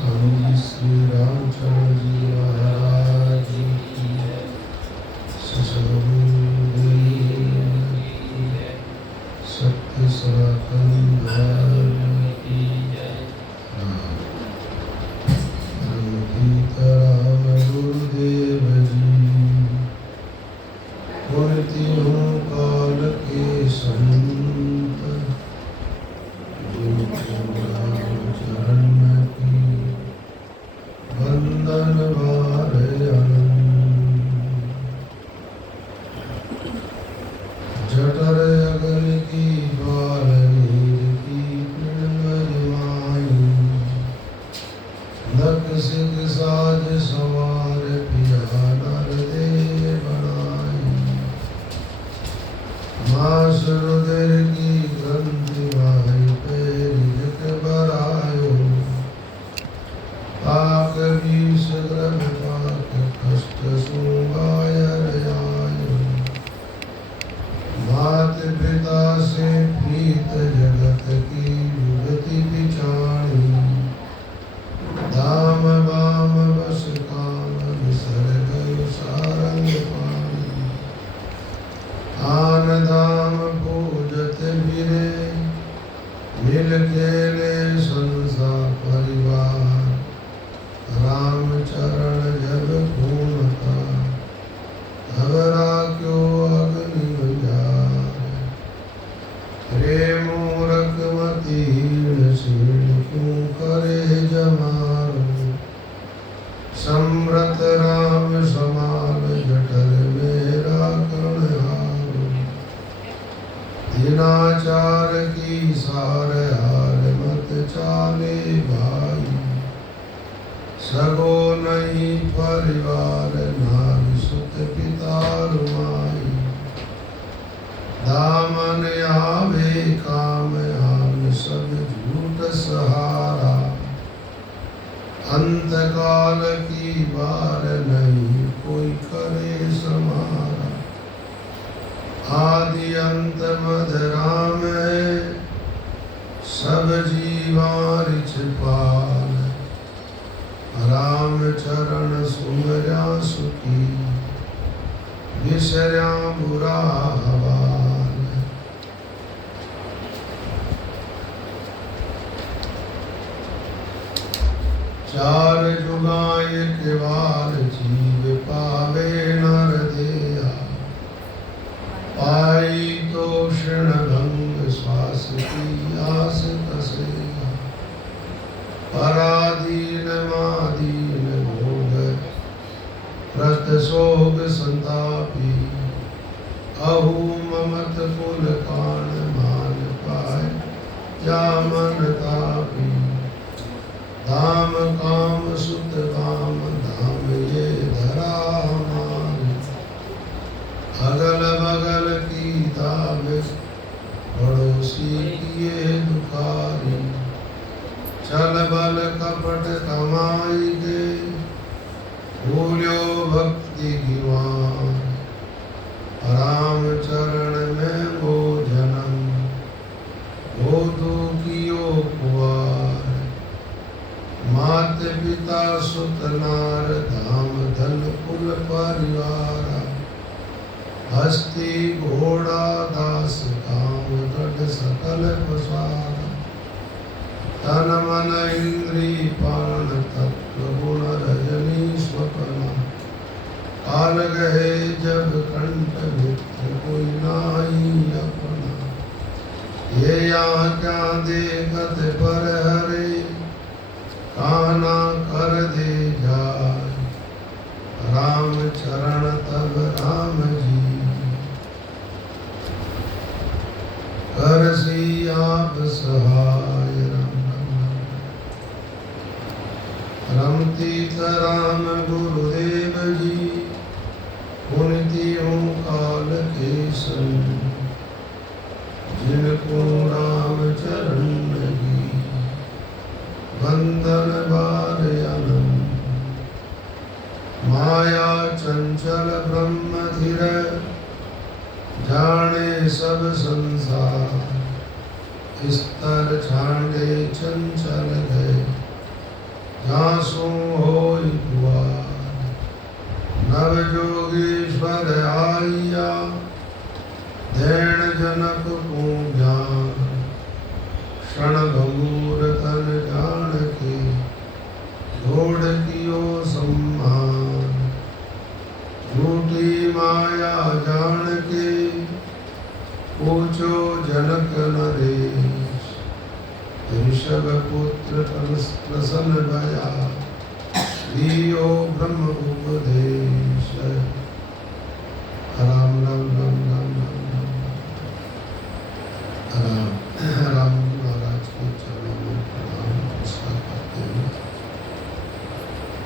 स्वामी श्री रामचंद्र जी महाराज की सत्य सनातन धर्म की राम गुरुदेव जी पुण्य हूँ काल के संत चरण की वंदन वार जठर अगन की बाल नीर की पिंगमाई नक सिख साज सवार पिया नर दे बनाई मास रुदर की ग्रंथि माई पैर जट बरायो पाक बीस ग्रह पाक कष्ट सुगायर आयो मात पिता से प्रीत जगत की युगति बिचाणी धाम बाम बस काम विसर गयो सारंग पाणी आन धाम पूजत बिरे मिल गेले संसा परिवार राम चरण जब खून था घबरा क्यों अग्नि उजाड़ रे मूरख मति क्षीण क्यों करे जमारो समृत राम समाल जठर मेरा कणहारो दिनाचार की सार हार मत चाले भाई सगो नहीं परिवार नारी सुत पिता रुमाई दामन आवे काम आन सब झूठ सहारा अंत काल की बार नहीं कोई करे समारा आदि अंत मध राम है सब जीवा रिछ पाल राम चरण सुमरा सुखी विसर्या बुरा हवाल चार जुगाए के बार जीव पावे नर दिया पाई तो क्षण भंग श्वास की आस कसेगा पराधीन मादीन भोग प्रत सोग संतापी अहू ममत कुल कान मान पाए या मन तापी धाम काम सुत काम धाम ये धरा हमारे अगल बगल की दाम पड़ोसी किए दुखारी चल बल कपट कमाई के भूल्यो भक्ति गिवान राम चरण में वो जन्म वो दुखियो कुआर मात पिता सुत नार धाम धन कुल परिवार हस्ती घोड़ा दास काम गढ़ सकल पसारा तन मन इंद्री पान तत्व गुण रजनी स्वप्न काल गए जब कंठ मित्र कोई नाई अपना ये यहाँ क्या देखत पर हरे काना कर दे जाय राम चरण तब राम जी कर सी आप सहाय रमतीत राम गुरुदेव जी पुण्य हूँ काल के संग जिनको राम चरण लगी वंदन बार अनंत माया चंचल ब्रह्म धीर जाने सब संसार स्तर छांडे चंचल गए जासु होय द्वार। नव जोगेश्वर आइया दैण जनक को ज्ञान। क्षण भंगूर तन जान के घोड़ कियो सम्मान। झूठी माया जान के पूछो जनक नरेश। ऋषभ पुत्र तन प्रसन्न भया दियो ब्रह्म उपदेश। राम राम राम राम राम राम राम महाराज के चरणों में प्रणाम नमस्कार करते हैं।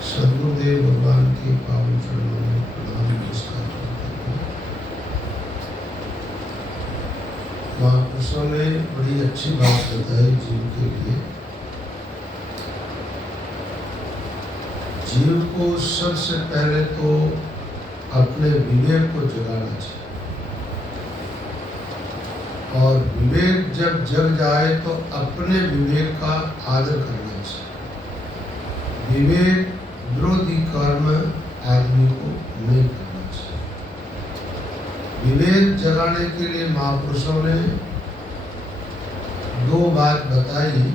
सद्गुरुदेव भगवान के पावन चरणों में प्रणाम नमस्कार करते हैं। महापुरुषों ने बड़ी अच्छी बात बताई जीव के लिए। जीव को सबसे पहले तो अपने विवेक को जगाना चाहिए, और विवेक जब जग जाए तो अपने विवेक का आदर करना चाहिए। विवेक विरोधी कर्म आदमी को नहीं करना चाहिए। विवेक जगाने के लिए महापुरुषों ने दो बात बताई।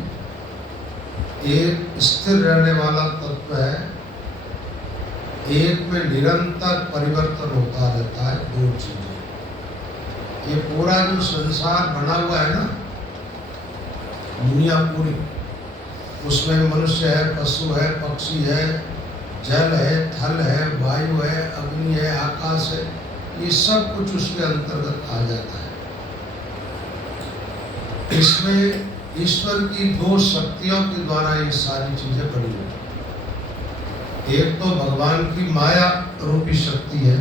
एक स्थिर रहने वाला तत्व है, एक में निरंतर परिवर्तन होता रहता है। दो चीजें, ये पूरा जो संसार बना हुआ है ना, दुनिया पूरी, उसमें मनुष्य है, पशु है, पक्षी है, जल है, थल है, वायु है, अग्नि है, आकाश है, ये सब कुछ उसके अंतर्गत आ जाता है। इसमें ईश्वर की दो शक्तियों के द्वारा ये सारी चीजें बनी हुई। एक तो भगवान की माया रूपी शक्ति है,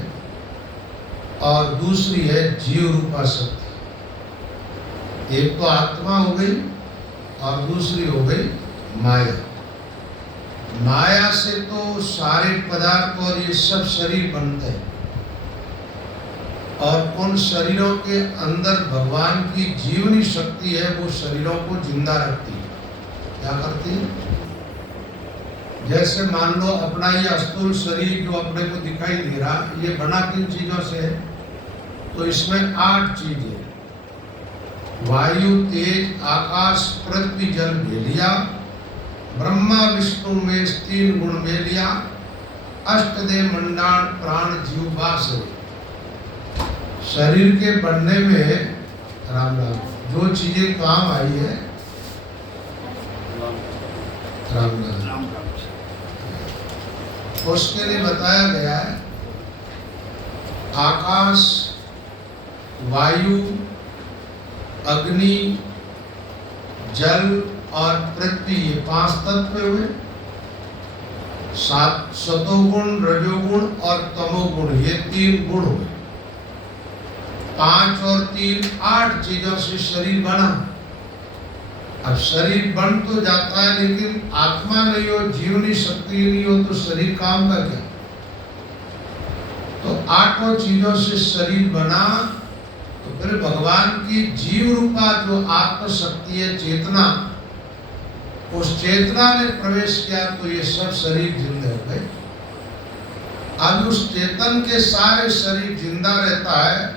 और दूसरी है जीव रूपा शक्ति। एक तो आत्मा हो गई और दूसरी हो गई माया। माया से तो सारे पदार्थ और ये सब शरीर बनते हैं, और उन शरीरों के अंदर भगवान की जीवनी शक्ति है, वो शरीरों को जिंदा रखती है। क्या करती है? जैसे मान लो अपना ये स्थूल शरीर जो अपने को दिखाई दे रहा, ये बना किन चीजों से है? तो इसमें 8 चीजें, वायु, तेज, आकाश, पृथ्वी, जल, भेलिया, ब्रह्मा विष्णु में 3 गुण मेलिया, अष्टदेव मंडाण प्राण जीव बास। शरीर के बनने में राम राम जो चीजें काम आई है, राम राम, उसके लिए बताया गया है आकाश, वायु, अग्नि, जल और पृथ्वी, ये 5 तत्व हुए। 7 सतोगुण, रजोगुण और तमोगुण, ये 3 गुण हुए। 5 और 3 8 चीजों से शरीर बना। अब शरीर बन तो जाता है, लेकिन आत्मा नहीं हो, जीवनी शक्ति नहीं हो, तो शरीर काम का क्या? तो 8 चीजों से शरीर बना, तो फिर भगवान की जीव रूपा जो आत्म शक्ति है, चेतना, उस चेतना ने प्रवेश किया तो ये सब शरीर जिंदे हो गए। अब उस चेतन के सारे शरीर जिंदा रहता है,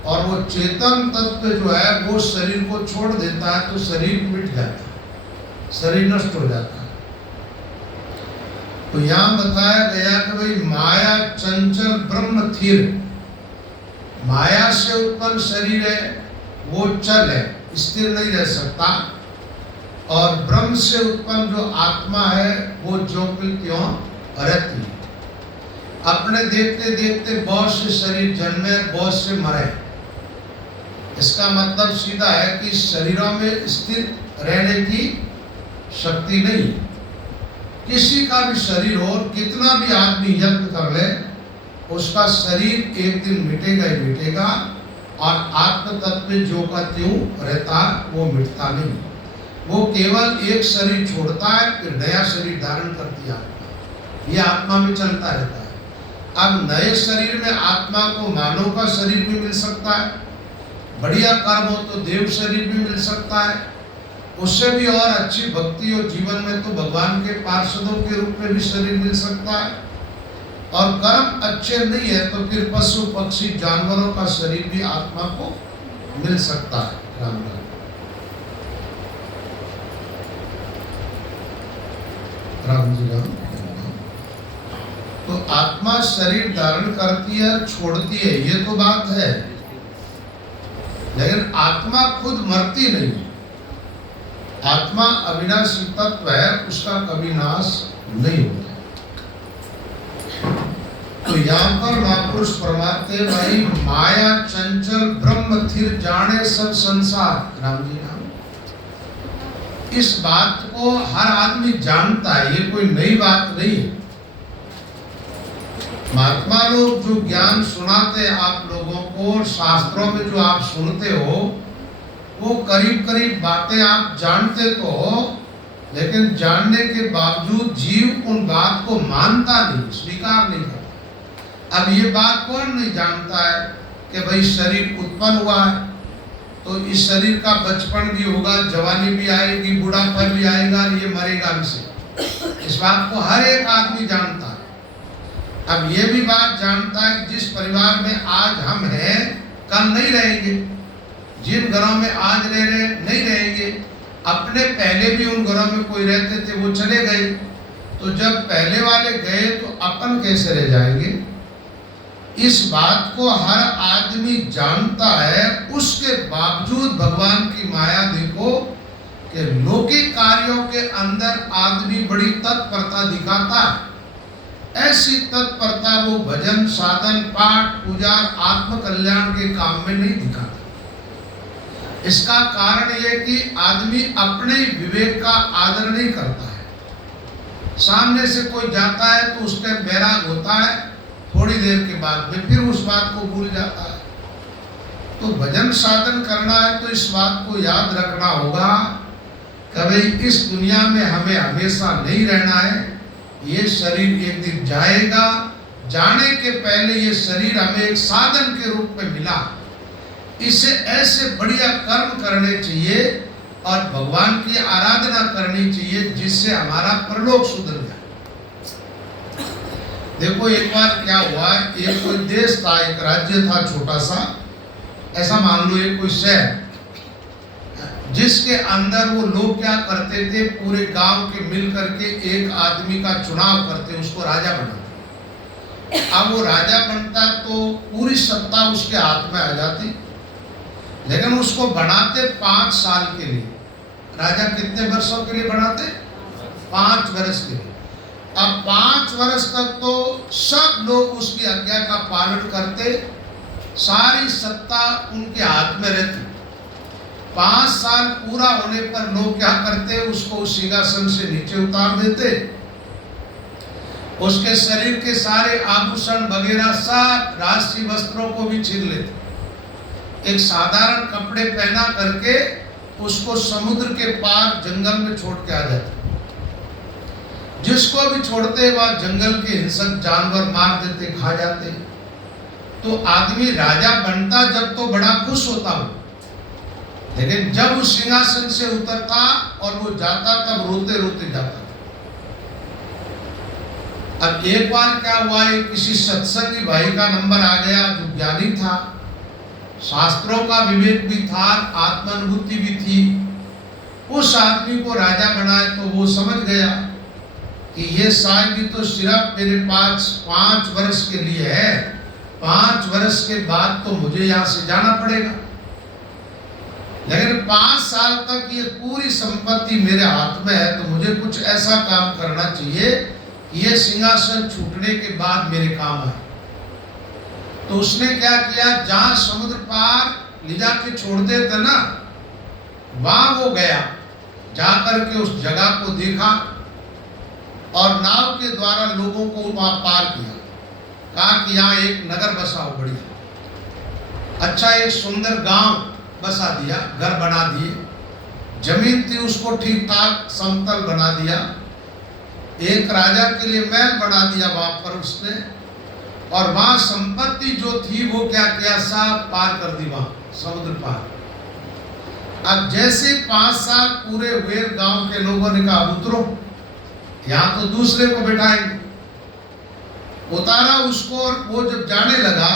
और वो चेतन तत्व जो है वो शरीर को छोड़ देता है, तो शरीर मिट जाता है, शरीर नष्ट हो जाता है। तो यहाँ बताया गया कि भाई माया चंचल ब्रह्म थिर। माया से उत्पन्न शरीर है, वो चल है, स्थिर नहीं रह सकता, और ब्रह्म से उत्पन्न जो आत्मा है वो ज्यों की त्यों रहती है। अपने देखते देखते बहुत से शरीर जन्मे, बहुत से मरे। इसका मतलब सीधा है कि शरीरों में स्थिर रहने की शक्ति नहीं। किसी का भी शरीर हो, कितना भी आदमी यत्न कर ले, उसका शरीर एक दिन मिटेगा ही मिटेगा, और आत्म तत्व जो का त्यों रहता वो मिटता नहीं। वो केवल एक शरीर छोड़ता है, फिर नया शरीर धारण करती है आत्मा। ये आत्मा में चलता रहता है। अब नए शरीर में आत्मा को मानव का शरीर भी मिल सकता है, बढ़िया कर्म हो तो देव शरीर भी मिल सकता है, उससे भी और अच्छी भक्ति और जीवन में तो भगवान के पार्षदों के रूप में भी शरीर मिल सकता है। और कर्म अच्छे नहीं है तो फिर पशु पक्षी जानवरों का शरीर भी आत्मा को मिल सकता है। राम राम। राम जी राम। तो आत्मा शरीर धारण करती है, छोड़ती है, ये तो बात है, लेकिन आत्मा खुद मरती नहीं। आत्मा अविनाशी तत्व है, उसका कभी नाश नहीं होता। तो यहाँ पर महापुरुष फरमाते भाई माया चंचल ब्रह्म थिर जाने सब संसार। राम जी राम। इस बात को हर आदमी जानता है, ये कोई नई बात नहीं है। महात्मा लोग जो ज्ञान सुनाते हैं आप लोगों को, शास्त्रों में जो आप सुनते हो, वो करीब करीब बातें आप जानते तो हो, लेकिन जानने के बावजूद जीव उन बात को मानता नहीं, स्वीकार नहीं करता। अब ये बात कौन नहीं जानता है कि भाई शरीर उत्पन्न हुआ है तो इस शरीर का बचपन भी होगा, जवानी भी आएगी, बुढ़ापा भी आएगा, ये मरेगा इसे। इस बात को हर एक आदमी जानता है। अब ये भी बात जानता है कि जिस परिवार में आज हम हैं कल नहीं रहेंगे, जिन घरों में आज रह रहे नहीं रहेंगे, अपने पहले भी उन घरों में कोई रहते थे वो चले गए, तो जब पहले वाले गए तो अपन कैसे रह जाएंगे। इस बात को हर आदमी जानता है, उसके बावजूद भगवान की माया देखो कि लौकिक कार्यों के अंदर आदमी बड़ी तत्परता दिखाता है। ऐसी तत्परता वो भजन साधन पाठ पूजा आत्म कल्याण के काम में नहीं दिखाता। इसका कारण यह कि आदमी अपने विवेक का आदर नहीं करता है। सामने से कोई जाता है तो उसके बैराग होता है, थोड़ी देर के बाद में फिर उस बात को भूल जाता है। तो भजन साधन करना है तो इस बात को याद रखना होगा कि भाई इस दुनिया में हमें हमेशा नहीं रहना है। ये शरीर एक दिन जाएगा, जाने के पहले ये शरीर हमें एक साधन के रूप में मिला, इसे ऐसे बढ़िया कर्म करने चाहिए और भगवान की आराधना करनी चाहिए जिससे हमारा परलोक सुधर जाए। देखो एक बार क्या हुआ, एक कोई देश था, एक राज्य था छोटा सा, ऐसा मान लो एक कोई शहर, जिसके अंदर वो लोग क्या करते थे, पूरे गांव के मिल करके एक आदमी का चुनाव करते, उसको राजा बनाते। अब वो राजा बनता तो पूरी सत्ता उसके हाथ में आ जाती, लेकिन उसको बनाते 5 साल के लिए। राजा कितने वर्षों के लिए बनाते? 5 वर्ष के लिए। अब 5 वर्ष तक तो सब लोग उसकी आज्ञा का पालन करते, सारी सत्ता उनके हाथ में रहती। 5 साल पूरा होने पर लोग क्या करते, उसको सिंहासन से नीचे उतार देते, उसके शरीर के सारे आभूषण वगैरह सब राष्ट्रीय वस्त्रों को भी छीन लेते, एक साधारण कपड़े पहना करके उसको समुद्र के पार जंगल में छोड़ के आ जाते। जिसको भी छोड़ते वह जंगल के हिंसक जानवर मार देते, खा जाते। तो आदमी राजा बनता जब तो बड़ा खुश होता हो, लेकिन जब उस सिंहासन से उतरता और वो जाता तब रोते रोते जाता। अब एक बार क्या हुआ, एक किसी सत्संगी भाई का नंबर आ गया जो ज्ञानी था, शास्त्रों का विवेक भी था, आत्मानुभूति भी थी। उस आदमी को राजा बनाए तो वो समझ गया कि ये शायद तो सिर्फ मेरे पास 5 वर्ष के लिए है, 5 वर्ष के बाद तो मुझे यहाँ से जाना पड़ेगा, लेकिन 5 साल तक ये पूरी संपत्ति मेरे हाथ में है, तो मुझे कुछ ऐसा काम करना चाहिए कि ये सिंहासन छूटने के बाद मेरे काम आए। तो उसने क्या किया, जहां समुद्र पार ले जाके छोड़ते थे ना, वहां वो गया, जाकर के उस जगह को देखा और नाव के द्वारा लोगों को वहां पार किया। कहा कि यहाँ एक नगर बसा हो बढ़िया, अच्छा एक सुंदर गांव बसा दिया, घर बना दिए, जमीन थी उसको ठीक ठाक समतल बना दिया, एक राजा के लिए महल बना दिया वहां पर उसने, और वहां संपत्ति जो थी वो क्या किया, सब पार कर दी, वहां समुद्र पार। अब जैसे 5 साल पूरे हुए, गांव के लोगों ने कहा अब उतरो, यहां तो दूसरे को बैठाएंगे। उतारा उसको, और वो जब जाने लगा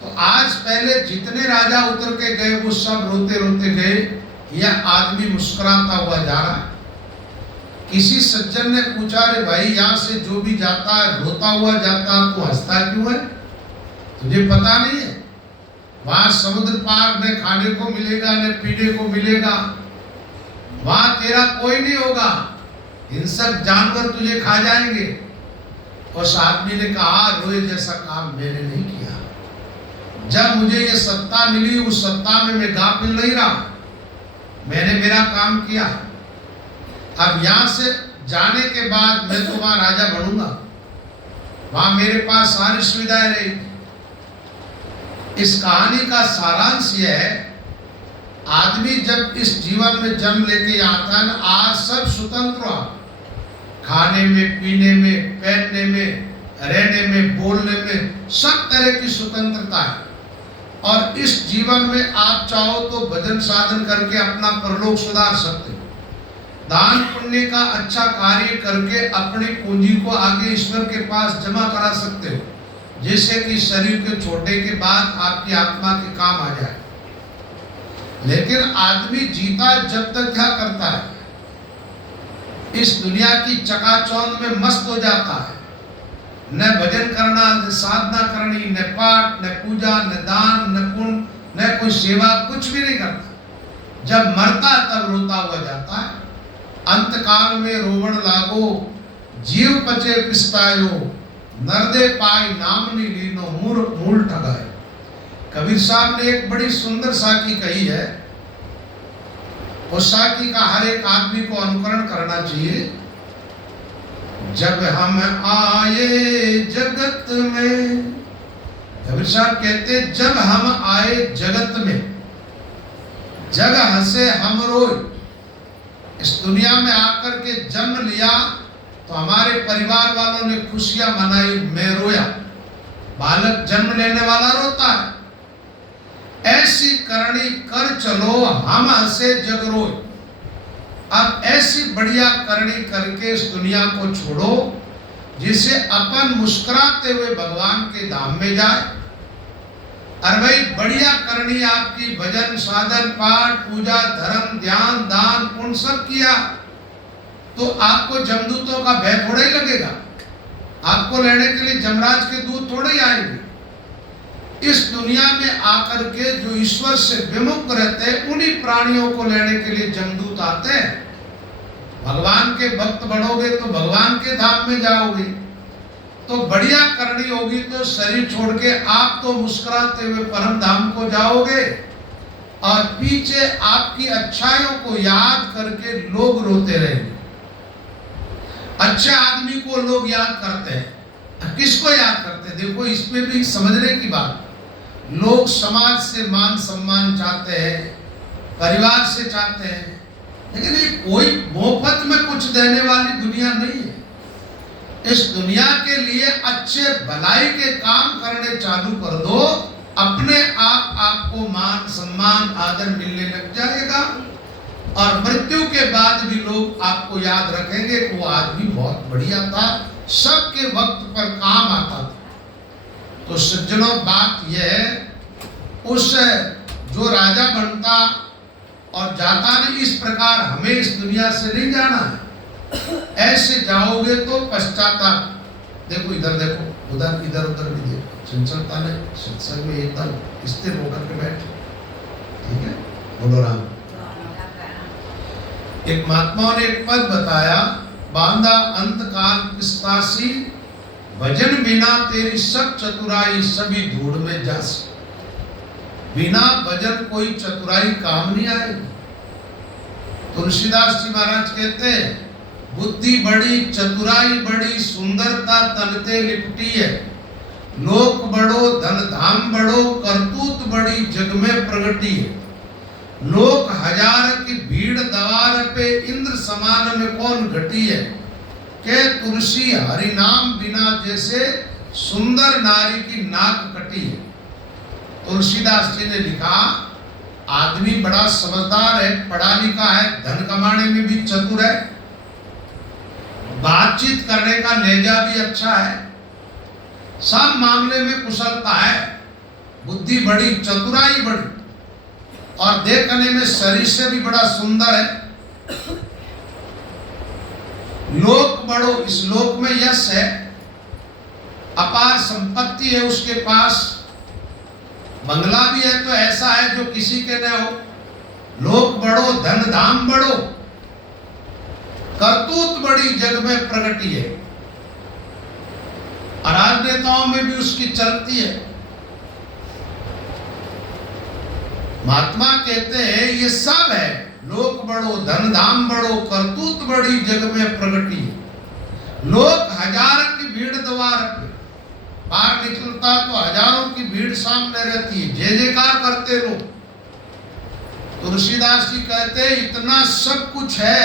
तो आज पहले जितने राजा उतर के गए वो सब रोते रोते गए, यह आदमी मुस्कुराता हुआ जा रहा है। किसी सज्जन ने पूछा, रे भाई यहाँ से जो भी जाता है रोता हुआ जाता है, तो हंसता क्यों है? तुझे पता नहीं है वहां समुद्र पार न खाने को मिलेगा न पीने को मिलेगा, वहां तेरा कोई नहीं होगा, हिंसक जानवर तुझे खा जाएंगे। उस आदमी ने कहा, रोए जैसा काम मैंने नहीं किया। जब मुझे ये सत्ता मिली, उस सत्ता में मैं गाफिल नहीं रहा, मैंने मेरा काम किया। अब यहां से जाने के बाद मैं तो वहां राजा बनूंगा, वहां मेरे पास सारी सुविधाएं रहेगी। इस कहानी का सारांश यह है, आदमी जब इस जीवन में जन्म लेके आता है ना, आज सब स्वतंत्र हुआ, खाने में, पीने में, पहनने में, रहने में, बोलने में, सब तरह की स्वतंत्रता है। और इस जीवन में आप चाहो तो भजन साधन करके अपना परलोक सुधार सकते हो, दान पुण्य का अच्छा कार्य करके अपनी पूंजी को आगे ईश्वर के पास जमा करा सकते हो, जिससे कि शरीर के छोड़ने के बाद आपकी आत्मा के काम आ जाए। लेकिन आदमी जीता जब तक क्या करता है, इस दुनिया की चकाचौंध में मस्त हो जाता है। न भजन करना, न साधना करनी, न पाठ, न पूजा, न दान, न पुण्य, न कोई सेवा, कुछ भी नहीं करता। जब मरता है तब रोता हुआ जाता है, अंत काल में रोवण लागो, जीव पचे पिस्तायो, नरदे पाई नामनी लीनो, मूल ठगाए। कबीर साहब ने एक बड़ी सुंदर साखी कही है, उस साखी का हर एक आदमी को अनुकरण करना चाहिए। जब हम आए जगत में, कबीर साहब कहते जब हम आए जगत में, जग हंसे हम रोए। इस दुनिया में आकर के जन्म लिया तो हमारे परिवार वालों ने खुशियां मनाई, मैं रोया। बालक जन्म लेने वाला रोता है। ऐसी करनी कर चलो, हम हंसे जग रोए। अब ऐसी बढ़िया करनी करके इस दुनिया को छोड़ो, जिसे अपन मुस्कुराते हुए भगवान के धाम में जाए। और भाई बढ़िया करनी आपकी भजन साधन पाठ पूजा धर्म ध्यान दान पुण्य सब किया तो आपको जमदूतों का भय थोड़ा ही लगेगा। आपको लेने के लिए जमराज के दूत थोड़े ही आएंगे। इस दुनिया में आकर के जो ईश्वर से विमुख रहते हैं, उन्हीं प्राणियों को लेने के लिए जमदूत आते हैं। भगवान के भक्त बनोगे तो भगवान के धाम में जाओगे। तो बढ़िया करनी होगी तो शरीर छोड़ के आप तो मुस्कुराते हुए परम धाम को जाओगे, और पीछे आपकी अच्छाइयों को याद करके लोग रोते रहेंगे। अच्छे आदमी को लोग याद करते हैं, किसको याद करते हैं? देखो इसमें भी समझने की बात, लोग समाज से मान सम्मान चाहते हैं, परिवार से चाहते हैं, लेकिन ये कोई मुफ्त में कुछ देने वाली दुनिया नहीं है। इस दुनिया के लिए अच्छे भलाई के काम करने चालू कर दो, अपने आप आपको मान सम्मान आदर मिलने लग जाएगा, और मृत्यु के बाद भी लोग आपको याद रखेंगे कि वो आदमी बहुत बढ़िया था, सबके वक्त पर काम आता था। तो सज्जनों बात यह है, उस जो राजा बनता और जाता नहीं, इस प्रकार हमें इस दुनिया से नहीं जाना है। ऐसे जाओगे तो पश्चाताप, देखो इधर देखो उधर, इधर उधर भी देखो, चंचलता ने सत्संग में एकदम स्थिर होकर के बैठे। ठीक है, बोलो राम। एक महात्माओं ने एक पद बताया, बांधा अंत काल पिस्तासी, भजन बिना तेरी सब चतुराई सभी धूड़ में जासी। बिना भजन कोई चतुराई काम नहीं आएगी। तुलसीदास जी महाराज कहते हैं, बुद्धि बड़ी चतुराई बड़ी, सुंदरता तनते लिपटी है। लोक बड़ो धन धाम बड़ो, करतूत बड़ी जग में प्रगटी है। लोक हजार की भीड़ दवार पे, इंद्र समान में कौन घटी है। के तुलसी हरि नाम बिना जैसे, सुंदर नारी की नाक कटी है। तुलसीदास जी ने लिखा आदमी बड़ा समझदार है, पढ़ा लिखा है, धन कमाने में भी चतुर है, बातचीत करने का लहजा भी अच्छा है, सब मामले में कुशलता है, बुद्धि बड़ी, चतुराई बड़ी, और देखने में शरीर से भी बड़ा सुंदर है। लोक बड़ो, इस लोक में यश है, अपार संपत्ति है उसके पास, बंगला भी है तो ऐसा है जो किसी के न हो। लोक बड़ो, धन धाम बड़ो, करतूत बड़ी जग में प्रगति है, और राजनेताओं में भी उसकी चलती है। महात्मा कहते हैं ये सब है, लोक बड़ो, धन धाम बड़ो, करतूत बड़ी जग में प्रगति है। लोग हजार की भीड़ द्वार पे बाहर निकलता तो हजारों की भीड़ सामने रहती है, जय जयकार करते लोग। तुलसीदास जी कहते इतना सब कुछ है,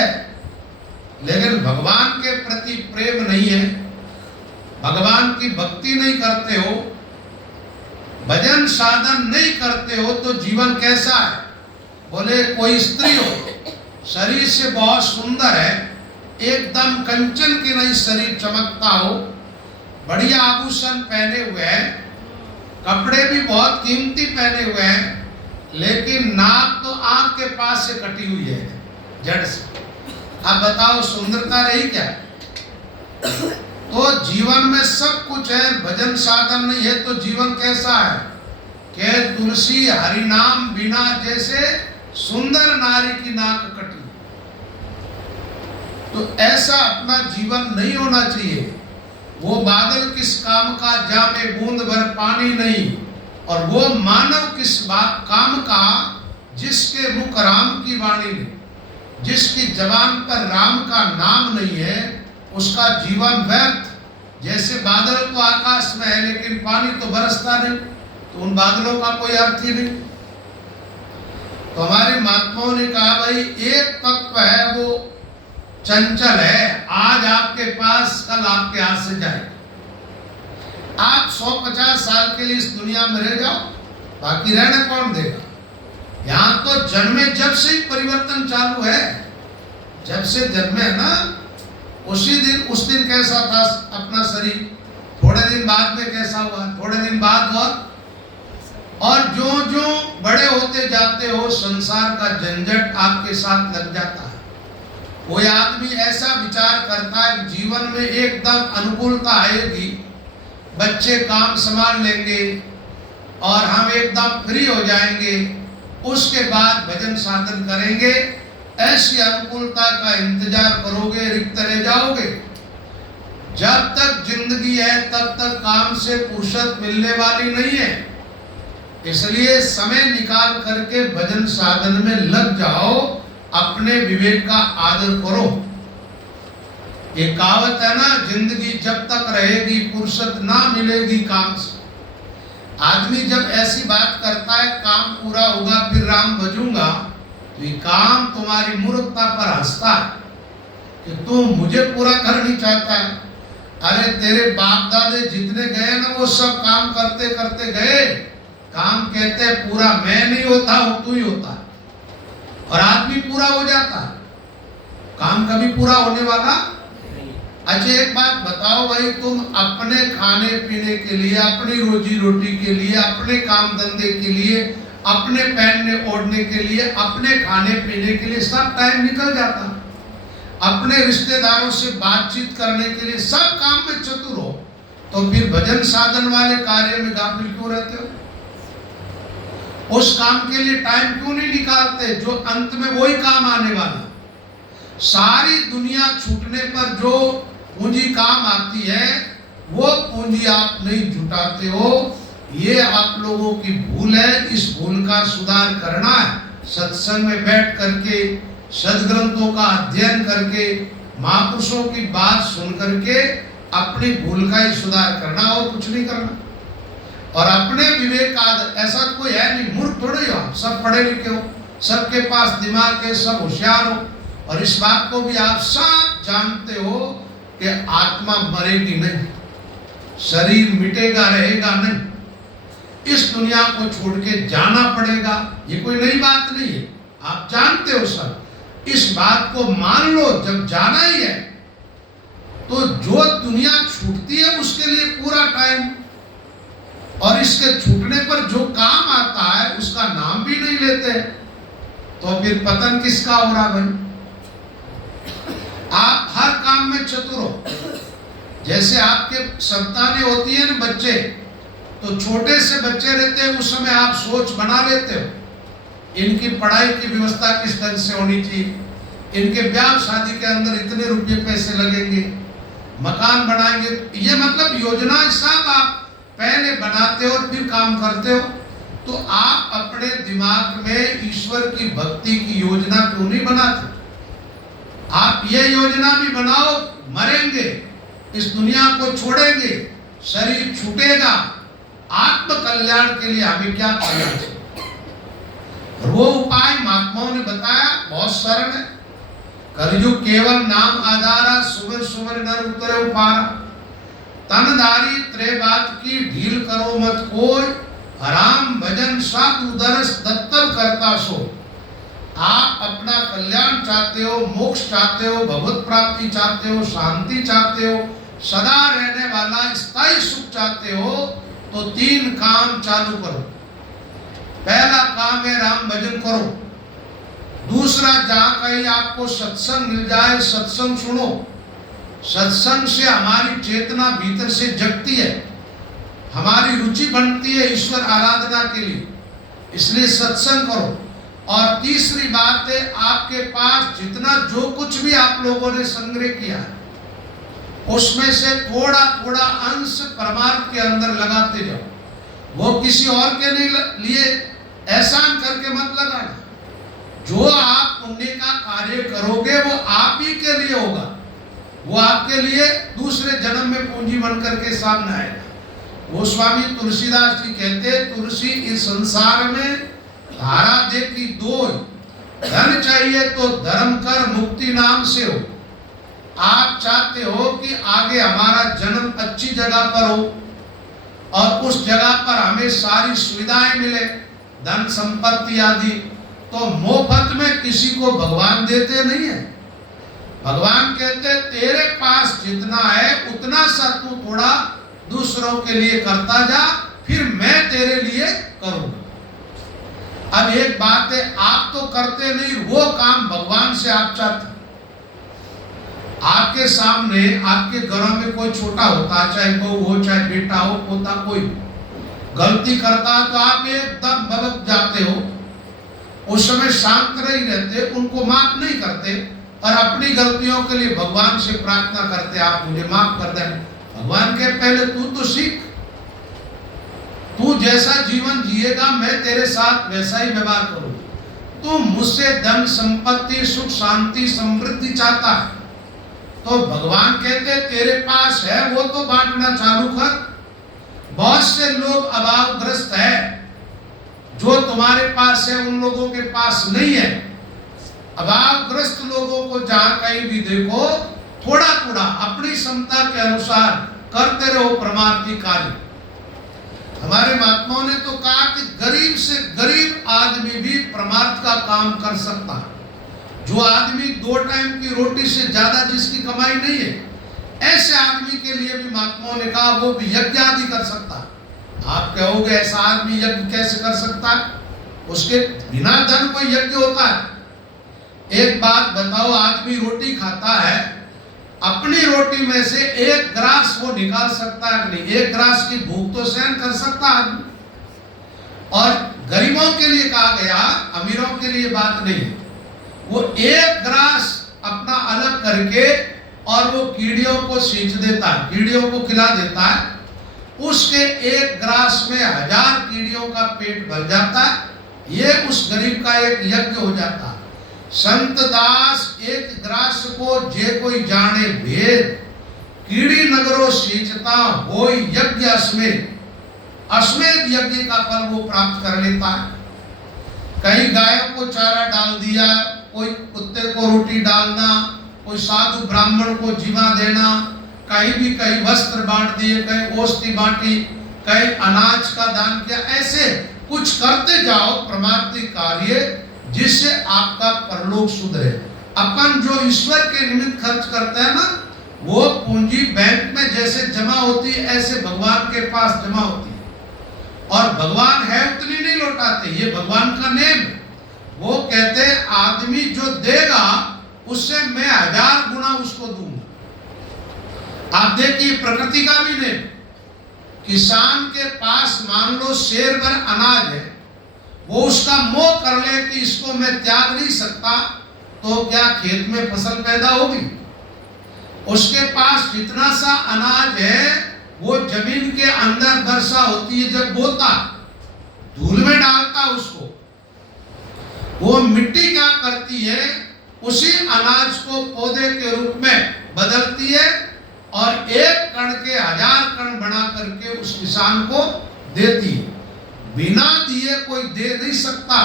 लेकिन भगवान के प्रति प्रेम नहीं है, भगवान की भक्ति नहीं करते हो, भजन साधन नहीं करते हो, तो जीवन कैसा है? बोले कोई स्त्री हो, शरीर से बहुत सुंदर है, एकदम कंचन की नहीं शरीर चमकता हो, बढ़िया आभूषण पहने हुए हैं, कपड़े भी बहुत कीमती पहने हुए हैं, लेकिन नाक तो आंख के पास से कटी हुई है, जड़ से। अब बताओ सुंदरता रही क्या? तो जीवन में सब कुछ है, भजन साधन नहीं है तो जीवन कैसा है? के तुलसी हरि नाम बिना जैसे सुंदर नारी की नाक कटी। तो ऐसा अपना जीवन नहीं होना चाहिए। वो बादल किस काम का जामे बूंद भर पानी नहीं, और वो मानव किस काम का जिसके मुख राम की वाणी नहीं। जिसकी जबान पर राम का नाम नहीं है उसका जीवन व्यर्थ। जैसे बादल तो आकाश में है लेकिन पानी तो बरसता नहीं, तो उन बादलों का कोई अर्थ ही नहीं। तो हमारे महात्माओं ने कहा भाई एक तत्व है वो चंचल है, आज आपके पास कल आपके हाथ से जाए। आप 150 साल के लिए इस दुनिया में रह जाओ, बाकी रहने कौन देगा? यहाँ तो जन्मे जब से ही परिवर्तन चालू है, जब से जन्मे है ना उसी दिन, उस दिन कैसा था अपना शरीर, थोड़े दिन बाद में कैसा हुआ, थोड़े दिन बाद और जो जो बड़े होते जाते हो संसार का झंझट आपके साथ लग जाता है। कोई आदमी ऐसा विचार करता है जीवन में एकदम अनुकूलता आएगी, बच्चे काम संभाल लेंगे और हम एकदम फ्री हो जाएंगे, उसके बाद भजन साधन करेंगे। ऐसी अनुकूलता का इंतजार करोगे, रिक्त रह जाओगे। जब तक जिंदगी है तब तक काम से फुर्सत मिलने वाली नहीं है, इसलिए समय निकाल करके भजन साधन में लग जाओ, अपने विवेक का आदर करो। ये कहावत है ना, जिंदगी जब तक रहेगी फुर्सत ना मिलेगी काम से। आदमी जब ऐसी बात करता है काम पूरा होगा फिर राम भजूंगा, तो ये काम तुम्हारी मूर्खता पर हंसता है कि तू मुझे पूरा कर नहीं चाहता है। अरे तेरे बाप दादे जितने गए ना वो सब काम करते करते गए। काम कहते हैं पूरा मैं नहीं होता हूं, तू ही होता है, और आदमी पूरा हो जाता है। काम कभी पूरा होने वाला। अच्छा एक बात बताओ भाई, तुम अपने खाने पीने के लिए, अपनी रोजी रोटी के लिए, अपने काम धंधे के लिए, अपने पहनने ओढ़ने के लिए, अपने खाने पीने के लिए सब टाइम निकल जाता है। अपने रिश्तेदारों से बातचीत करने के लिए सब काम में चतुर हो, तो फिर भजन साधन वाले कार्य में गाफिल क्यों रहते हो? उस काम के लिए टाइम क्यों नहीं निकालते जो अंत में वही काम आने वाला? सारी दुनिया छूटने पर जो पूंजी काम आती है वो पूंजी आप नहीं जुटाते हो। ये आप लोगों की भूल है, इस भूल का सुधार करना है। सत्संग में बैठ करके, सदग्रंथों का अध्ययन करके, महापुरुषों की बात सुन करके अपनी भूल का ही सुधार करना और कुछ नहीं करना। और अपने विवेक का, ऐसा कोई है नहीं, मूर्ख थोड़े हो, सब पढ़े लिखे हो, सबके पास दिमाग है, सब होशियार हो, और इस बात को भी आप सब जानते हो कि आत्मा मरेगी नहीं, शरीर मिटेगा रहेगा नहीं। इस दुनिया को छोड़ के जाना पड़ेगा। ये कोई नई बात नहीं है, आप जानते हो सब। इस बात को मान लो, जब जाना ही है तो जो दुनिया छूटती है उसके लिए पूरा टाइम, और इसके छूटने पर जो काम आता है उसका नाम भी नहीं लेते, तो फिर पतन किसका हो रहा भाई? आप हर काम में चतुर हो। जैसे आपके संतानें होती है ना, बच्चे, तो छोटे से बच्चे रहते हैं, उस समय आप सोच बना लेते हो इनकी पढ़ाई की व्यवस्था किस ढंग से होनी चाहिए, इनके ब्याह शादी के अंदर इतने रुपये पैसे लगेंगे, मकान बनाएंगे। ये मतलब योजना सब आप पहले बनाते हो और फिर काम करते हो। तो आप अपने दिमाग में ईश्वर की भक्ति की योजना क्यों नहीं बनाते? आप ये योजना भी बनाओ, मरेंगे, इस दुनिया को छोड़ेंगे, शरीर छूटेगा, आत्म कल्याण के लिए हमें क्या करना चाहिए? वो उपाय महात्माओं ने बताया, बहुत सरल है। कलयुग केवल नाम आधारा, सुमिर सुमिर नर उतरे उपारा। तनधारी त्रे बात की ढील करो मत कोई, हराम भजन साधु दरस दत्तल करता सो। आप अपना कल्याण चाहते हो, मोक्ष चाहते हो, भगवत प्राप्ति चाहते हो, शांति चाहते हो, सदा रहने वाला स्थायी सुख चाहते हो, तो 3 काम चालू करो। पहला काम है राम भजन करो। दूसरा, जहां कहीं आपको सत्संग मिल जाए सत्संग सुनो। सत्संग से हमारी चेतना भीतर से जगती है, हमारी रुचि बनती है ईश्वर आराधना के लिए, इसलिए सत्संग करो। और तीसरी बात है, आपके पास जितना जो कुछ भी आप लोगों ने संग्रह किया है उसमें से थोड़ा थोड़ा अंश परमार्थ के अंदर लगाते जाओ। वो किसी और के लिए एहसान करके मत लगाना। जो आप पुण्य का कार्य करोगे वो आप ही के लिए होगा, वो आपके लिए दूसरे जन्म में पूंजी बनकर के सामने आएगा। वो स्वामी तुलसीदास जी कहते, तुलसी इस संसार में धारा देखी दो, धन चाहिए तो धर्म कर मुक्ति नाम से हो। आप चाहते हो कि आगे हमारा जन्म अच्छी जगह पर हो और उस जगह पर हमें सारी सुविधाएं मिले, धन संपत्ति आदि, तो मुफ्त में किसी को भगवान देते नहीं है। भगवान कहते तेरे पास जितना है उतना सा तू थोड़ा दूसरों के लिए करता जा, फिर मैं तेरे लिए करूंगा। अब एक बात है, आप तो करते नहीं, वो काम भगवान से आप चाहते। आपके सामने आपके घरों में कोई छोटा होता, चाहे बहू हो, चाहे बेटा हो, पोता, कोई गलती करता तो आप एकदम भड़क जाते हो, उस समय शांत नहीं रहते, उनको माफ नहीं करते और अपनी गलतियों के लिए भगवान से प्रार्थना करते, आप मुझे माफ कर दें। भगवान के पहले तू तो सीख, तू जैसा जीवन जिएगा मैं तेरे साथ वैसा ही व्यवहार करूंगा। तू मुझसे धन संपत्ति सुख शांति समृद्धि चाहता है तो भगवान कहते तेरे पास है वो तो बांटना चालू कर। बहुत से लोग अभावग्रस्त है, जो तुम्हारे पास है उन लोगों के पास नहीं है। अभावग्रस्त लोगों को जहां कहीं भी देखो, थोड़ा थोड़ा अपनी क्षमता के अनुसार करते रहो परमार्थी कार्य। हमारे महात्माओं ने तो कहा कि गरीब से गरीब आदमी भी परमार्थ का काम कर सकता है। जो आदमी 2 टाइम की रोटी से ज्यादा जिसकी कमाई नहीं है, ऐसे आदमी के लिए भी महात्माओं ने कहा वो भी यज्ञ आदि कर सकता है। आप कहोगे ऐसा आदमी यज्ञ कैसे कर सकता है? उसके बिना धन कोई यज्ञ होता है? एक बात बताओ, आदमी रोटी खाता है, अपनी रोटी में से 1 ग्रास वो निकाल सकता है नहीं? 1 ग्रास की भूख तो सहन कर सकता आदमी। और गरीबों के लिए कहा गया, अमीरों के लिए बात नहीं। वो 1 ग्रास अपना अलग करके और वो कीड़ियों को सींच देता है, कीड़ियों को खिला देता है। उसके 1 ग्रास में 1000 कीड़ियों का पेट भर जाता है। ये उस गरीब का एक यज्ञ हो जाता है। संत दास 1 ग्रास को जे कोई जाने भेद, कीड़ी नगरो सींचता हो यज्ञ अस्मेध, अस्मेध यज्ञ का फल वो प्राप्त कर लेता है। कहीं गायों को चारा डाल दिया, कोई कुत्ते को रोटी डालना, कोई साधु ब्राह्मण को जीवा देना, कहीं भी कहीं वस्त्र बांट दिए, कहीं औषधि बांटी, कहीं अनाज का दान किया, ऐसे कुछ करते जाओ परमार्थी कार्य जिससे आपका परलोक सुधरे। अपन जो ईश्वर के निमित्त खर्च करते हैं ना, वो पूंजी बैंक में जैसे जमा होती है ऐसे भगवान के पास जमा होती है, और भगवान है उतनी नहीं लौटाते, ये भगवान का नेम। वो कहते आदमी जो देगा उससे मैं 1000 गुना उसको दूंगा। आप देखिए प्रकृति का भी नेम, किसान के पास मान लो शेर भर अनाज है, वो उसका मोह कर ले कि इसको मैं त्याग नहीं सकता, तो क्या खेत में फसल पैदा होगी? उसके पास जितना सा अनाज है वो जमीन के अंदर वर्षा होती है, जब बोता धूल में डालता उसको, वो मिट्टी क्या करती है, उसी अनाज को पौधे के रूप में बदलती है और एक कण के 1000 कण बना करके उस किसान को देती है। बिना दिए कोई दे नहीं सकता।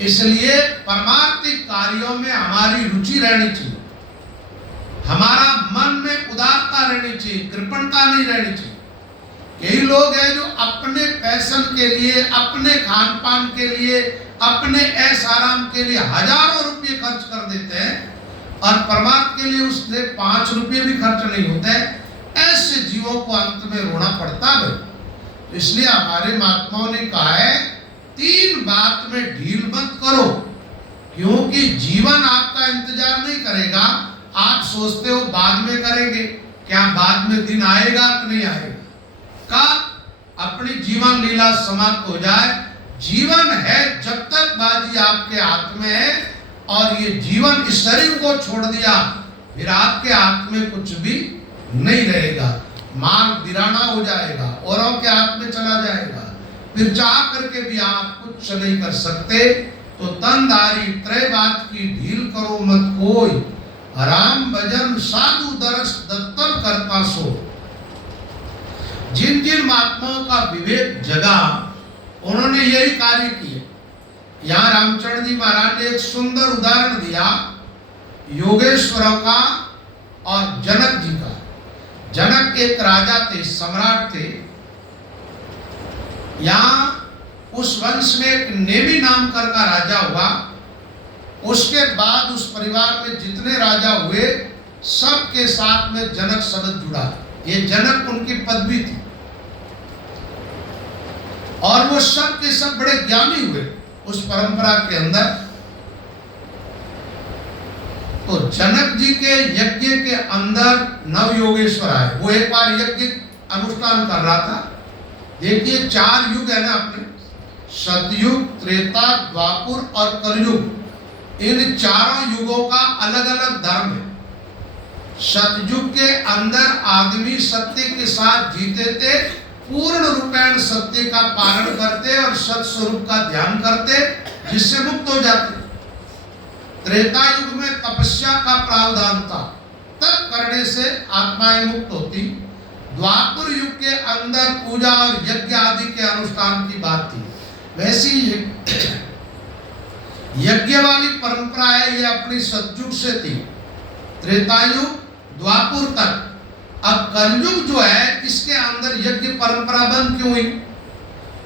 इसलिए परमार्थिक कार्यों में हमारी रुचि रहनी चाहिए, हमारा मन में उदारता रहनी चाहिए, कृपणता नहीं रहनी चाहिए। कई लोग हैं जो अपने पैशन के लिए, अपने खान पान के लिए, अपने ऐश आराम के लिए हजारों रुपये खर्च कर देते हैं और परमात्मा के लिए उसने 5 रुपये भी खर्च नहीं होते। ऐसे जीवों को अंत में रोना पड़ता है। इसलिए हमारे महात्माओं ने कहा है 3 बात में ढील मत करो, क्योंकि जीवन आपका इंतजार नहीं करेगा। आप सोचते हो बाद में करेंगे, क्या बाद में दिन आएगा कि नहीं आएगा? कब अपनी जीवन लीला समाप्त हो जाए। जीवन है जब तक बाजी आपके हाथ में है, और ये जीवन इस शरीर को छोड़ दिया फिर आपके हाथ में कुछ भी नहीं रहेगा। माल बिराना हो जाएगा, औरों के हाथ में चला जाएगा, फिर चाह करके भी आप कुछ नहीं कर सकते। तो तनधारी त्रय बात की ढील करो मत कोई, राम भजन साधु दरस दत्तम करता सो। जिन जिन महात्माओं का विवेक जगा उन्होंने यही कार्य किए। यहाँ रामचंद्र जी महाराज ने एक सुंदर उदाहरण दिया योगेश्वरों का और जनक जी का। जनक एक राजा थे, सम्राट थे। यहाँ उस वंश में एक नेमी नाम का राजा हुआ। उसके बाद उस परिवार में जितने राजा हुए सबके साथ में जनक शब्द जुड़ा। ये जनक उनकी पदवी थी, और वो सब के सब बड़े ज्ञानी हुए उस परंपरा के अंदर। तो जनक जी के यज्ञ के अंदर नव योगेश्वर आए। वो एक बार यज्ञ अनुष्ठान कर रहा था। देखिए 4 युग है ना अपने, सतयुग, त्रेता, द्वापुर और कलयुग। इन चारों युगों का अलग अलग धर्म है। सतयुग के अंदर आदमी सत्य के साथ जीते थे, पूर्ण रूपेण सत्य का पालन करते और सत स्वरूप का ध्यान करते, जिससे मुक्त हो जाते। त्रेता युग में तपस्या का प्रावधान था, तप करने से आत्माएं मुक्त होती। द्वापर युग के अंदर पूजा और यज्ञ आदि के अनुष्ठान की बात थी। वैसी यज्ञ वाली परंपरा है, ये अपनी सतयुग से थी, त्रेतायुग द्वापुर तक। अब कलयुग जो है इसके अंदर यज्ञ परंपरा बंद क्यों हुई,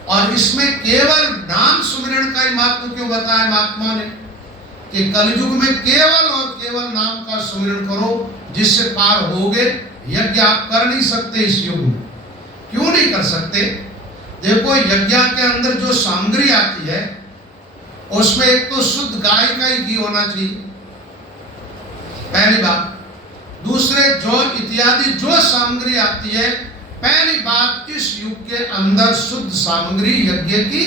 और इसमें केवल नाम सुमिरन का ही महत्व क्यों बताया महात्मा ने कि कलयुग में केवल और केवल नाम का सुमिरन करो, जिससे पार होगे। यज्ञ आप कर नहीं सकते इस युग में। क्यों नहीं कर सकते? देखो यज्ञ के अंदर जो सामग्री आती है उसमें एक तो शुद्ध गाय का ही घी होना चाहिए, पहली बात। दूसरे जो इत्यादि जो सामग्री आती है, पहली बात इस युग के अंदर शुद्ध सामग्री यज्ञ की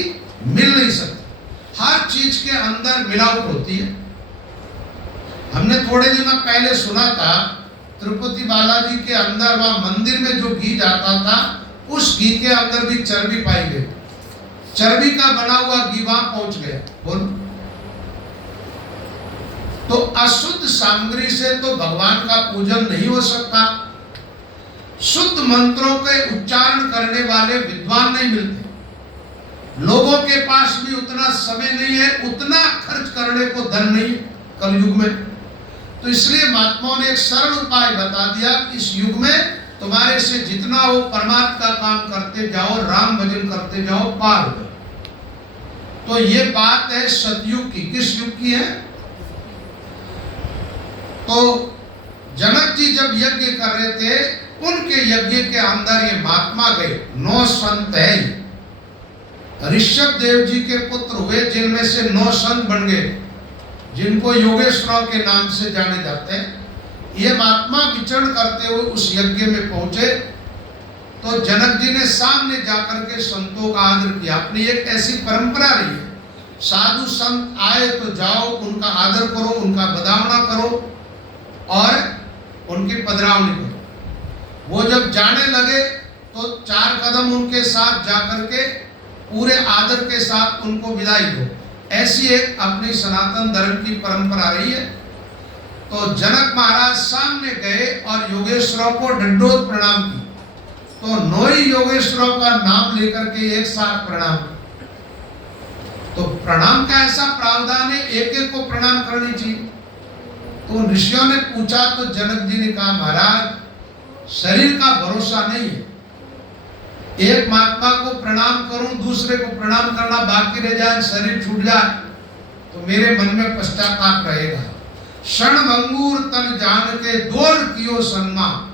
मिल नहीं सकती। हर चीज के अंदर मिलावट होती है। हमने थोड़े दिनों पहले सुना था तिरुपति बालाजी के अंदर वहां मंदिर में जो घी जाता था, उस घी के अंदर भी चर्बी पाई गई। चर्बी का बना हुआ घी वहां पहुंच गया। बोल, तो अशुद्ध सामग्री से तो भगवान का पूजन नहीं हो सकता। शुद्ध मंत्रों के उच्चारण करने वाले विद्वान नहीं मिलते। लोगों के पास भी उतना समय नहीं है, उतना खर्च करने को धन नहीं कलयुग में। तो इसलिए महात्माओं ने एक सरल उपाय बता दिया कि इस युग में तुम्हारे से जितना हो परमात्मा का काम करते जाओ, राम भजन करते जाओ, पार हो। तो ये बात है सतयुग की। किस युग की है? तो जनक जी जब यज्ञ कर रहे थे, उनके यज्ञ के अंदर ये महात्मा गए। 9 संत है। ऋषभ देव जी के पुत्र हुए, जिनमें से 9 संत बन गए, जिनको योगेश्वर के नाम से जाने जाते हैं। ये महात्मा विचरण करते हुए उस यज्ञ में पहुंचे, तो जनक जी ने सामने जाकर के संतों का आदर किया। अपनी एक ऐसी परंपरा रही है, साधु संत आए तो जाओ, उनका आदर करो, उनका बदावना करो और उनकी पधरावनी करो। वो जब जाने लगे तो 4 कदम उनके साथ जाकर के पूरे आदर के साथ उनको विदाई दो। ऐसी एक अपनी सनातन धर्म की परंपरा रही है। तो जनक महाराज सामने गए और योगेश्वरों को दंडोत प्रणाम की। तो 9 योगेश्वरों का नाम लेकर के एक साथ प्रणाम। तो प्रणाम का ऐसा प्रावधान है, एक एक को प्रणाम करनी चाहिए। तो ऋषियों ने पूछा, तो जनक जी ने कहा, महाराज शरीर का भरोसा नहीं है। एक महात्मा को प्रणाम करूं, दूसरे को प्रणाम करना बाकी रह जाए, शरीर छूट जाए, तो मेरे मन में पश्चाताप रहेगा। क्षण भंगुर तन जान के दोर कियो सम्मान।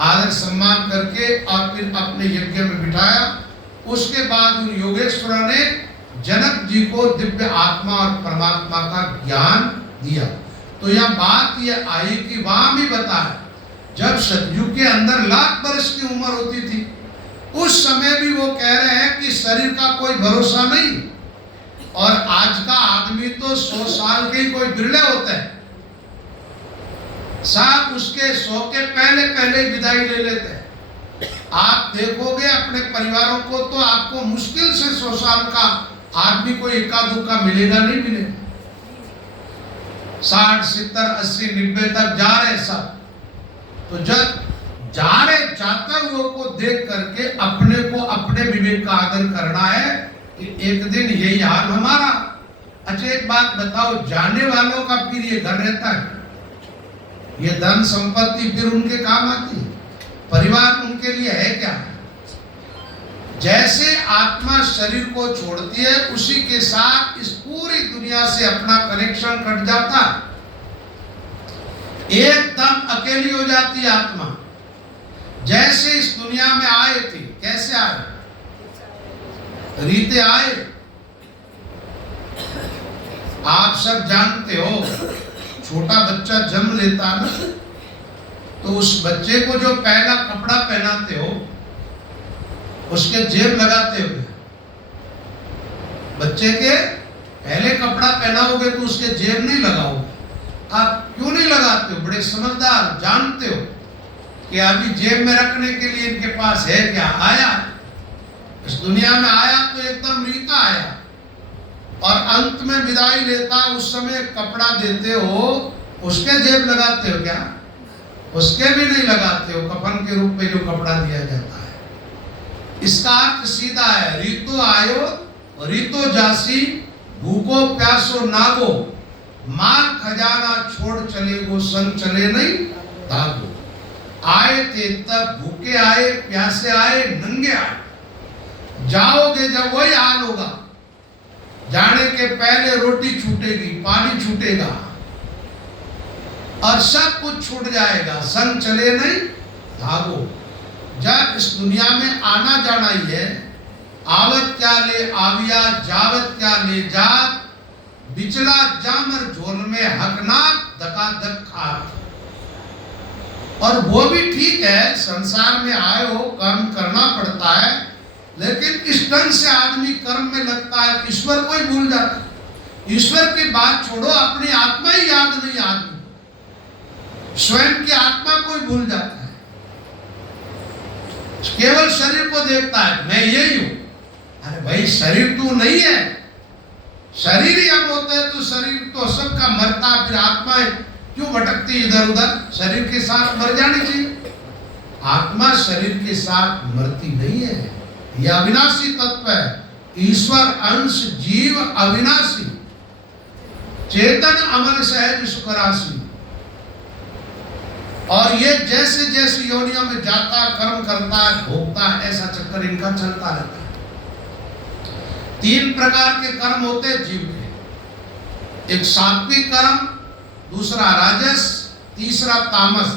आदर सम्मान करके और फिर अपने यज्ञ में बिठाया। उसके बाद उन योगेश्वर ने जनक जी को दिव्य आत्मा और परमात्मा का ज्ञान दिया। तो यह बात ये आई कि वहां भी बताया, जब सतयुग के अंदर लाख वर्ष की उम्र होती थी, उस समय भी वो कह रहे हैं कि शरीर का कोई भरोसा नहीं। और आज का आदमी तो 100 साल के ही कोई बिरले होते हैं, साहब उसके 100 के पहले पहले विदाई ले लेते हैं। आप देखोगे अपने परिवारों को, तो आपको मुश्किल से 100 साल का आदमी को एका दुक्का मिलेगा, नहीं मिलेगा। 60, 70, 80, 90 तक जा रहे सब। तो जब जा रहे जाते हुए को देख करके अपने को अपने विवेक का आदर करना है कि एक दिन यही हाल हमारा। अच्छा एक बात बताओ, जाने वालों का फिर ये घर रहता है, ये धन संपत्ति फिर उनके काम आती है? परिवार उनके लिए है क्या? जैसे आत्मा शरीर को छोड़ती है, उसी के साथ इस पूरी दुनिया से अपना कनेक्शन कट जाता है। एकदम अकेली हो जाती है आत्मा। जैसे इस दुनिया में आए थे, कैसे आए? रीते आए। आप सब जानते हो, छोटा बच्चा जन्म लेता है ना, तो उस बच्चे को जो पहला कपड़ा पहनाते हो, उसके जेब लगाते हो। बच्चे के पहले कपड़ा पहनाओगे तो उसके जेब नहीं लगाओगे। आप क्यों नहीं लगाते हो? बड़े समझदार, जानते हो कि अभी जेब में रखने के लिए इनके पास है क्या? आया इस दुनिया में आया तो एकदम रीता आया, और अंत में विदाई लेता, उस समय कपड़ा देते हो, उसके जेब लगाते हो क्या? उसके भी नहीं लगाते हो। कफन के रूप में जो कपड़ा दिया जाता है, इसका अर्थ सीधा है, रीतो आयो रीतो जासी, भूखो प्यासो नागो, माल खजाना छोड़ चले गो, संग चले नहीं दागो। आए थे तब भूखे आए, प्यासे आए, नंगे आए। जाओगे जब वही हाल होगा। जाने के पहले रोटी छूटेगी, पानी छूटेगा और सब कुछ छूट जाएगा, संग चले नहीं धागो। जब इस दुनिया में आना जाना ही है, आवत क्या ले आविया, जावत क्या ले जात, बिचला जामर झोल में हकनाक धकाधक खात। और वो भी ठीक है, संसार में आए हो, कर्म करना पड़ता है, लेकिन इस ढंग से आदमी कर्म में लगता है, ईश्वर को ही भूल जाता है। ईश्वर की बात छोड़ो, अपनी आत्मा ही याद नहीं आदमी, स्वयं की आत्मा को ही भूल जाता है। केवल शरीर को देखता है, मैं यही हूं। अरे भाई, शरीर तू नहीं है। शरीर ही हम होते हैं तो शरीर तो सबका मरता, फिर आत्मा क्यों भटकती इधर उधर? शरीर के साथ मर जानी चाहिए। आत्मा शरीर के साथ मरती नहीं है, यह अविनाशी तत्व है। ईश्वर अंश, जीव अविनाशी, चेतन अमर सहज सुख राशि। और ये जैसे जैसे योनियों में जाता है, कर्म करता है, भोगता है, ऐसा चक्कर इनका चलता रहता है। 3 प्रकार के कर्म होते हैं जीव के। एक सात्विक कर्म, दूसरा राजस, तीसरा तामस।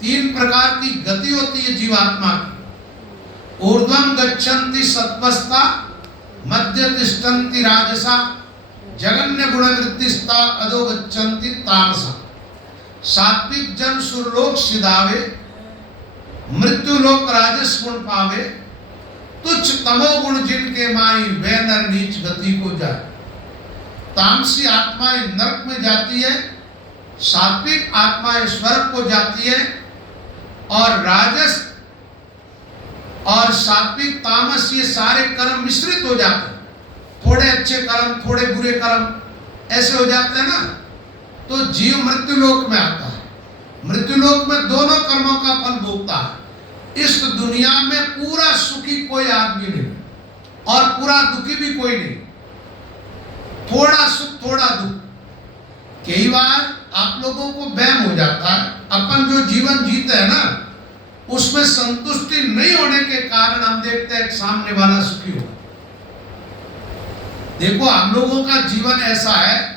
3 प्रकार की गति होती है जीवात्मा की। ऊर्ध्वं गच्छन्ति सत्वस्ता, मध्य तिष्ठन्ति राजसा, जगन्य गुणवृत्तिस्ता, अधो गच्छन्ति तामसा। सात्विक जन सुरलोक सिधावे, मृत्यु लोक राजस गुण पावे, तुच्छ तमो गुण जिनके माई, वे नर नीच गति को जाए। तामसी आत्माएं नरक में जाती है, सात्विक आत्माएं स्वर्ग को जाती है, और राजस और सात्विक तामस ये सारे कर्म मिश्रित हो जाते हैं। थोड़े अच्छे कर्म, थोड़े बुरे कर्म ऐसे हो जाते हैं ना, तो जीव मृत्यु लोक में आता है। मृत्यु लोक में दोनों कर्मों का फल भोगता है। इस दुनिया में पूरा सुखी कोई आदमी नहीं और पूरा दुखी भी कोई नहीं। थोड़ा सुख थोड़ा दुख। कई बार आप लोगों को वहम हो जाता है, अपन जो जीवन जीते हैं ना, उसमें संतुष्टि नहीं होने के कारण हम देखते हैं सामने वाला सुखी हो। देखो, हम लोगों का जीवन ऐसा है,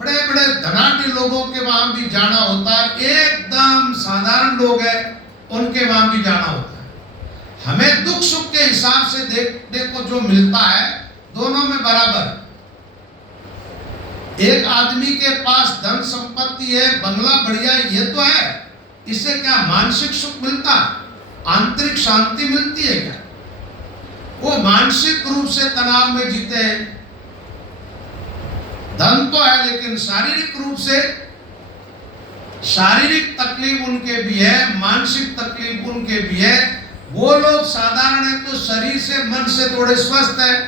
बड़े बड़े धनाढ्य लोगों के वहां भी जाना होता है, एकदम साधारण लोग हैं उनके वहां भी जाना होता है। हमें दुख सुख के हिसाब से देखने को जो मिलता है, दोनों में बराबर। एक आदमी के पास धन संपत्ति है, बंगला बढ़िया है, ये तो है, इससे क्या मानसिक सुख मिलता, आंतरिक शांति मिलती है क्या? वो मानसिक रूप से तनाव में जीते हैं। धन तो है, लेकिन शारीरिक रूप से शारीरिक तकलीफ उनके भी है, मानसिक तकलीफ उनके भी है। वो लोग साधारण है तो शरीर से मन से थोड़े स्वस्थ है,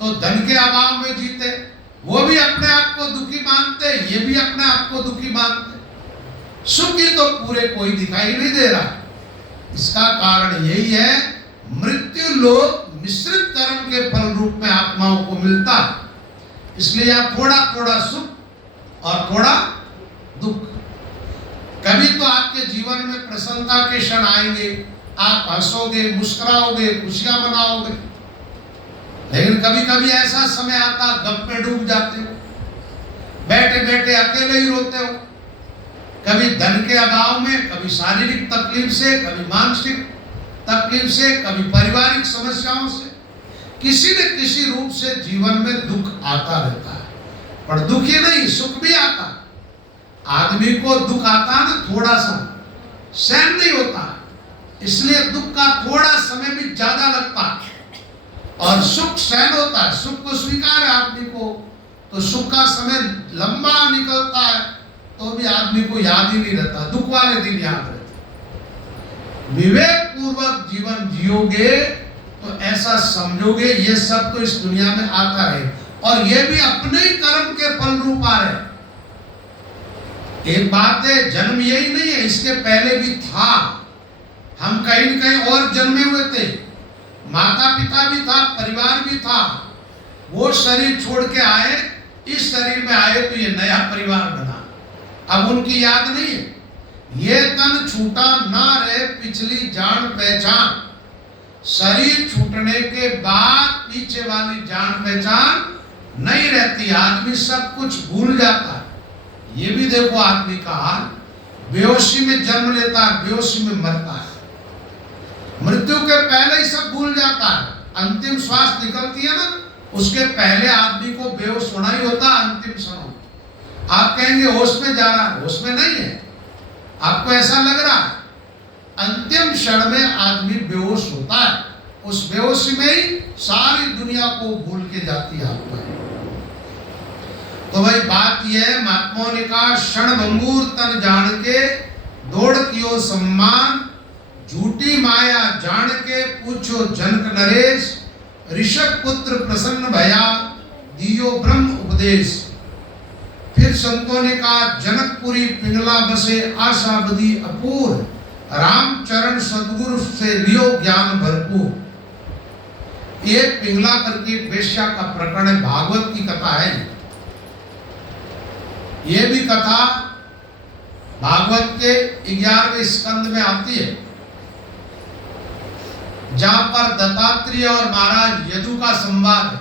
तो धन के अभाव में जीते। वो भी अपने आप को दुखी मानते, ये भी अपने आप को दुखी मानते। सुखी तो पूरे कोई दिखाई नहीं दे रहा। इसका कारण यही है, मृत्यु लोक मिश्रित कर्म के फल रूप में आत्माओं को मिलता। इसलिए यहाँ थोड़ा थोड़ा सुख और थोड़ा दुख। कभी तो आपके जीवन में प्रसन्नता के क्षण आएंगे, आप हंसोगे, मुस्कुराओगे, खुशियां मनाओगे। लेकिन कभी कभी ऐसा समय आता, गप में डूब जाते हो, बैठे बैठे अकेले ही रोते हो। कभी धन के अभाव में, कभी शारीरिक तकलीफ से, कभी मानसिक तकलीफ से, कभी पारिवारिक समस्याओं से, किसी न किसी रूप से जीवन में दुख आता रहता है। पर दुख ही नहीं, सुख भी आता। आदमी को दुख आता है ना, थोड़ा सा सहन नहीं होता, इसलिए दुख का थोड़ा समय भी ज्यादा लगता है। और सुख सहन होता है, सुख को स्वीकार है आदमी को, तो सुख का समय लंबा निकलता है तो भी आदमी को याद ही नहीं रहता, दुख वाले दिन याद रहते। विवेक पूर्वक जीवन जियोगे तो ऐसा समझोगे ये सब तो इस दुनिया में आता है, और ये भी अपने ही कर्म के फल रूप आ रहे। एक बात है, जन्म यही नहीं है, इसके पहले भी था। हम कहीं न कहीं और जन्मे हुए थे, माता पिता भी था, परिवार भी था। वो शरीर छोड़ के आए, इस शरीर में आए तो ये नया परिवार बना। अब उनकी याद नहीं है। ये तन छूटा ना रहे पिछली जान पहचान। शरीर छूटने के बाद पीछे वाली जान पहचान नहीं रहती, आदमी सब कुछ भूल जाता है। ये भी देखो आदमी का हाल, बेहोशी में जन्म लेता है, बेहोशी में मरता है, मृत्यु के पहले ही सब भूल जाता है। अंतिम श्वास निकलती है ना, उसके पहले आदमी को बेहोश होना ही होता है अंतिम क्षण। आप कहेंगे होश में जा रहा है, होश में नहीं है, आपको ऐसा लग रहा है। अंतिम क्षण में आदमी बेहोश होता है, उस बेहोशी में ही सारी दुनिया को भूल के जाती है आत्मा। तो भाई बात यह है, महात्माओं ने कहा क्षण भंगुर तन जान के दौड़ कियो सम्मान, झूठी माया जान के पूछो जनक नरेश, ऋषभ पुत्र प्रसन्न भया दियो ब्रह्म उपदेश। फिर संतों ने कहा जनकपुरी पिंगला बसे आशा बदी अपूर, राम चरण सदगुरु से लियो ज्ञान भरपूर। ये पिंगला करके वेश्या का प्रकरण है, भागवत की कथा है। ये भी कथा भागवत के 11वें स्कंद में आती है, जहां पर दत्तात्रेय और महाराज यदु का संवाद है।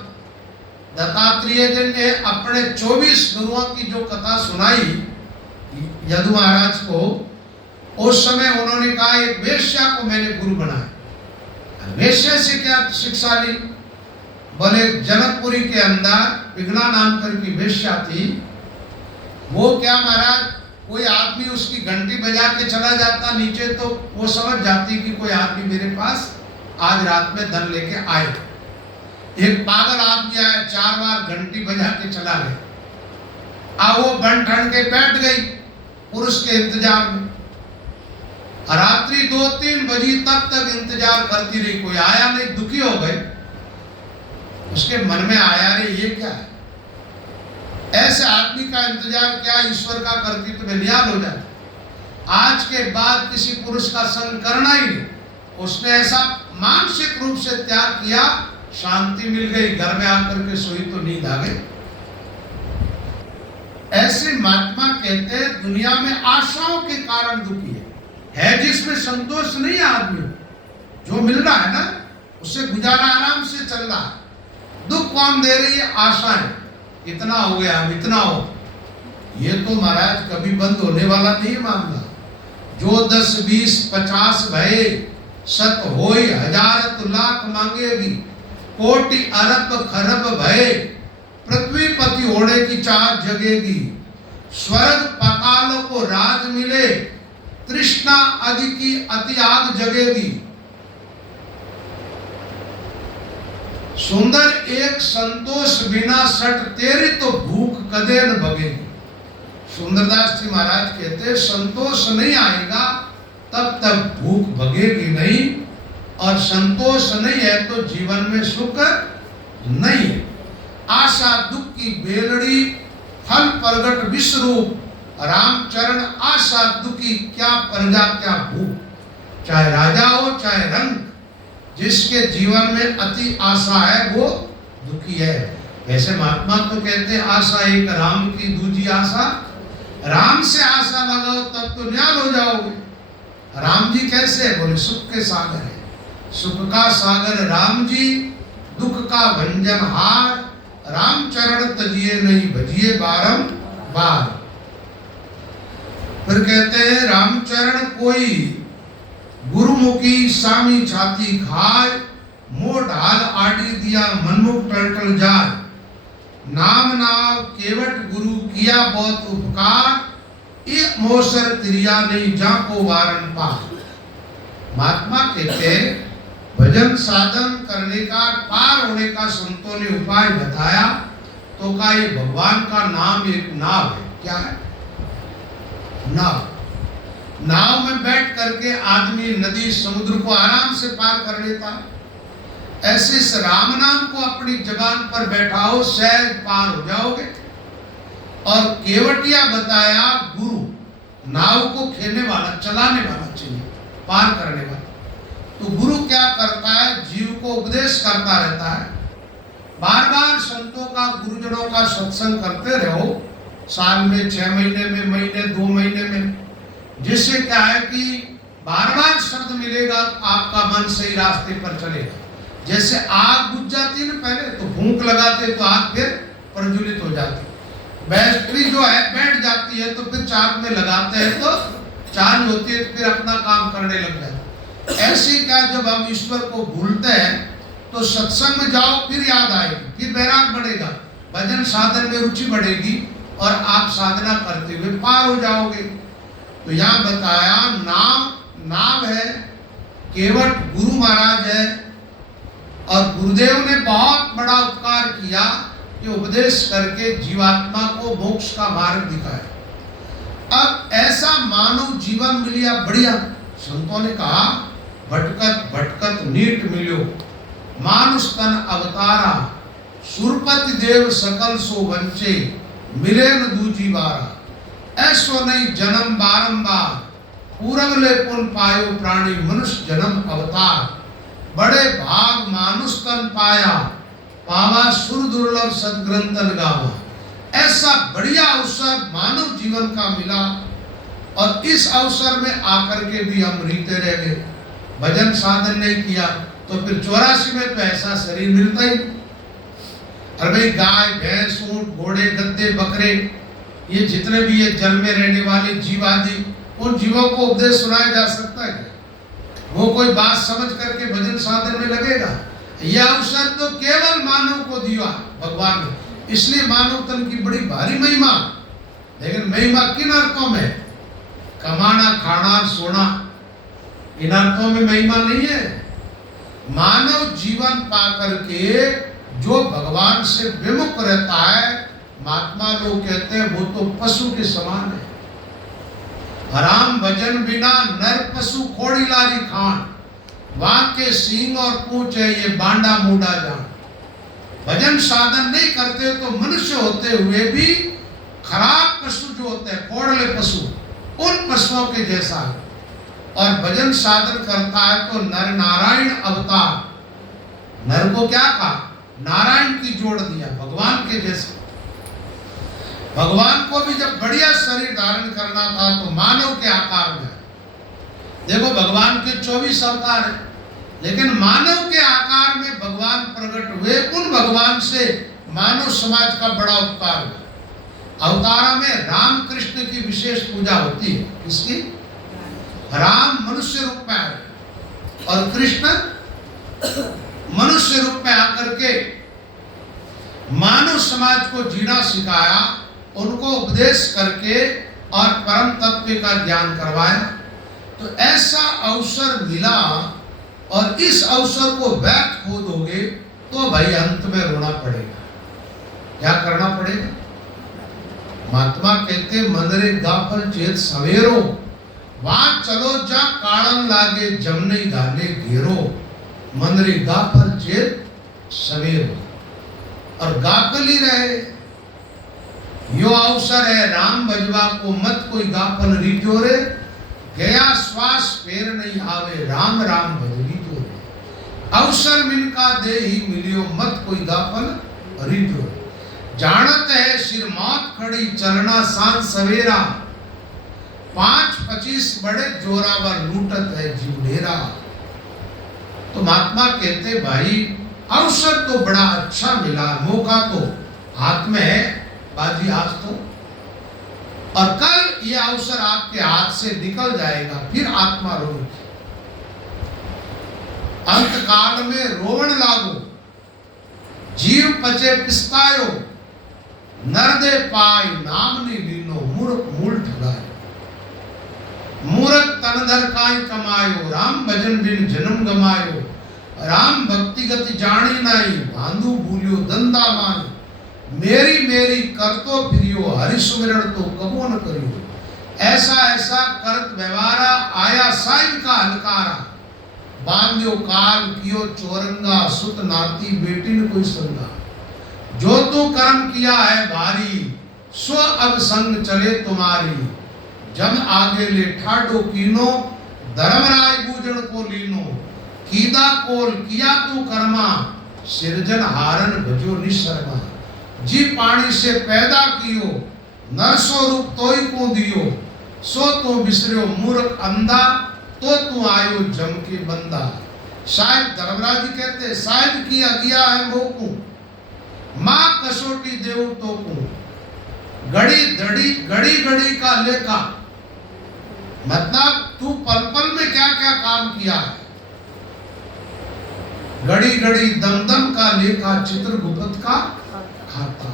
दत्तात्रेय जी ने अपने 24 गुरुओं की जो कथा सुनाई यदु महाराज को, उस समय उन्होंने कहा एक वेश्या को मैंने गुरु बनाया। वेश्या से क्या शिक्षा ली? बोले जनकपुरी के अंदर पिघला नाम कर की वेश्या थी। वो क्या महाराज, कोई आदमी उसकी घंटी बजा के चला जाता नीचे तो वो समझ जाती कि कोई आदमी मेरे पास आज रात में धन लेके आए। एक पागल आदमी आया, 4 बार घंटी बजा के चला गया। वो बन ठन के बैठ गई पुरुष के इंतजार में। रात्रि 2-3 बजे तक इंतजार करती रही, कोई आया नहीं, दुखी हो गई। उसके मन में आया, रे ये क्या है, ऐसे आदमी का इंतजार क्या ईश्वर का करती तो मैं निहाल हो जाता। आज के बाद किसी पुरुष का संग करना ही नहीं। उसने ऐसा मानसिक रूप से त्याग किया, शांति मिल गई, घर में आकर के सोई तो नींद आ गई। ऐसे महात्मा कहते हैं दुनिया में आशाओं के कारण दुखी है जिसमें संतोष नहीं है। आदमी जो मिल रहा है ना उससे गुजारा आराम से चल रहा है। दुख कौन दे रही है? आशाएं। इतना हो गया, अब इतना हो, ये तो महाराज कभी बंद होने वाला नहीं मामला। जो 10, 20, 50 भये, 100 होई, 1000 लाख मांगेगी, कोटि अरब खरब भये, पृथ्वी पति होने की चाह जगेगी, स्वर्ग पातालों को राज मिले, तृष्णा आदि की अति आग जगेगी। सुंदर एक संतोष बिना सट तेरी तो भूख कदे न भगेगी। सुंदरदास जी महाराज कहते संतोष नहीं आएगा तब तक भूख भगेगी नहीं, और संतोष नहीं है तो जीवन में सुख नहीं है। आशा दुख की बेलड़ी, फल प्रगट विश्वरूप, रामचरण आशा दुखी, क्या प्रजा क्या भूख। चाहे राजा हो चाहे रंग, जिसके जीवन में अति आशा है वो दुखी है। वैसे महात्मा तो कहते हैं आशा एक राम की, दूजी आशा राम से आशा लगाओ तब तो निहाल हो जाओगे। राम जी कैसे है? बोले सुख के सागर है, सुख का सागर राम जी, दुख का भंजन हार, रामचरण तजिए नहीं भजिए बारंबार। फिर कहते हैं रामचरण कोई गुरुमुखी सामी छाती खाए, मोह ढाल आड़ी दिया मनमुख टल जाए, नाम नाम केवट गुरु किया बहुत उपकार, एक मोसर त्रिया नहीं जा को वारन पार। महात्मा कहते भजन साधन करने का, पार होने का संतों ने उपाय बताया। तो का ये भगवान का नाम एक नाव है। क्या है? नाव। नाव में बैठ करके आदमी नदी समुद्र को आराम से पार कर लेता। ऐसे इस राम नाम को अपनी जबान पर बैठाओ, सहज पार हो जाओगे। और केवटिया बताया गुरु, नाव को खेलने वाला, चलाने वाला चाहिए, पार करने वाला। तो गुरु क्या करता है? जीव को उपदेश करता रहता है। बार बार संतों का, गुरुजनों का सत्संग करते रहो, साल में 6 महीने में, महीने 2 महीने में, जिससे क्या है कि बार बार शब्द मिलेगा, आपका मन सही रास्ते पर चलेगा। जैसे आग बुझ जाती है ना पहले, तो फूंक लगाते तो आग फिर प्रज्वलित हो जाती। बैटरी जो है बैठ जाती है तो फिर चार्ज में लगाते हैं तो चार्ज होती है, तो फिर अपना काम करने लग जाता है। ऐसे क्या जब हम ईश्वर को भूलते हैं तो सत्संग में जाओ, फिर याद आएगी, फिर बैराग बढ़ेगा, भजन साधन में रुचि बढ़ेगी और आप साधना करते हुए पार हो जाओगे। तो यहाँ बताया नाव है, केवट गुरु महाराज है, और गुरुदेव ने बहुत बड़ा उपकार किया कि उपदेश करके जीवात्मा को मोक्ष का मार्ग दिखाया। अब ऐसा मानव जीवन मिलिया बढ़िया। संतों ने कहा भटकत भटकत नीट मिलो, मानुष तन अवतारा, सुरपति देव सकल सो वंचे, मिले न दूजी बारा। ऐसो नहीं जन्म बारंबार, पूरब ले पुन पायो प्राणी, मनुष्य जन्म अवतार। बड़े भाग मानुष तन पाया, पावा सुर दुर्लभ सदग्रंथन गावा। ऐसा बढ़िया अवसर मानव जीवन का मिला और इस अवसर में आकर के भी हम रीते रह गए, भजन साधन नहीं किया, तो फिर 84 में तो ऐसा शरीर मिलता ही। और भाई गाय भैंस ऊंट घोड़े गद्दे बकरे ये जितने भी ये जल में रहने वाले जीव आदि, उन जीवों को उपदेश सुनाया जा सकता है क्या? वो कोई बात समझ करके भजन साधन में लगेगा? यह अवसर तो केवल मानव को दिया भगवान ने, इसलिए मानव तन की बड़ी भारी महिमा। लेकिन महिमा किन अर्थों में? कमाना खाना सोना, इन अर्थों में महिमा नहीं है। मानव जीवन पा करके जो भगवान से विमुख रहता है, महात्मा लोग कहते हैं वो तो पशु के समान है। राम भजन बिना नर पशु खोड़ी लारी खान, वहां के सींग और पूंछ है ये बांडा मूडा जान। भजन साधन नहीं करते तो मनुष्य होते हुए भी खराब पशु जो होते हैं, खोड़ले पशु, उन पशुओं के जैसा है। और भजन साधन करता है तो नर नारायण अवतार। नर को क्या कहा? नारायण की जोड़ दिया, भगवान के जैसे। भगवान को भी जब बढ़िया शरीर धारण करना था तो मानव के आकार में। देखो भगवान के 24 अवतार है, लेकिन मानव के आकार में भगवान प्रकट हुए। उन भगवान से मानव समाज का बड़ा उपकार हुआ। अवतारों में राम कृष्ण की विशेष पूजा होती है। किसकी? राम मनुष्य रूप में आए और कृष्ण मनुष्य रूप में आकर के मानव समाज को जीना सिखाया, उनको उपदेश करके और परम तत्व का ज्ञान करवाया। तो ऐसा अवसर मिला और इस अवसर को व्यर्थ खो दोगे तो भाई अंत में रोना पड़ेगा। क्या करना पड़ेगा? महात्मा कहते मनरे गाफल चेत सवेरो, वहां चलो जा काड़न लागे जमने गाले घेरो। मनरे गाफल चेत सवेरो, और गाफल ही रहे। यो अवसर है राम भजवा को मत कोई गाफल रीतो रे, गया श्वास फेर नहीं आवे राम राम भजवी तो रे। अवसर मिनका दे ही मिलियो मत कोई गाफल रीतो रे। जानत है सिर मौत खड़ी चलना सांझ सवेरा, 5-25 बड़े जोरावर लूटत है जीवडेरा। तो महात्मा कहते भाई अवसर तो बड़ा अच्छा मिला, मौका तो हाथ में है बाजी आज तो, और कल ये अवसर आपके हाथ से निकल जाएगा, फिर आत्मा रोगी। अंत काल में रोवण लागो, जीव पचे पिस्तायो, नर दे पाय नाम नी लीनो, मूर्ख मूल ठगायो। मूर्ख तनधर काय कमायो, राम भजन बिन जन्म गमायो। राम भक्ति गति जानी नाई, बांधु भूलियो दंदा मानी। मेरी मेरी कर तो फिरियो, हरि सुमिरन तो कबो न करियो। ऐसा ऐसा करत व्यवहारा, आया साइन का हलकारा। बांध्यो काल कियो चोरंगा, सुत नाती बेटी न कोई संगा। जो तू कर्म किया है भारी, सो अब संग चले तुम्हारी। जम आगे ले ठाडो कीनो, धर्मराय बूझण को लीनो। कीदा कोल किया तू कर्मा, सिरजन हारन भजो निशर्मा। जी पानी से पैदा कियो, नरसो रूप तोई को दियो। सो तो बिसरियो मूर्ख अंधा, तो तू आयो जम के बंदा। शायद धर्मराज जी कहते शायद किया गया है मोकू, माँ कसोटी देव तो को। घड़ी घड़ी घड़ी घड़ी का लेखा, मतलब तू पल पल में क्या क्या काम किया है। घड़ी घड़ी दम दम का लेखा, चित्रगुप्त का खाता।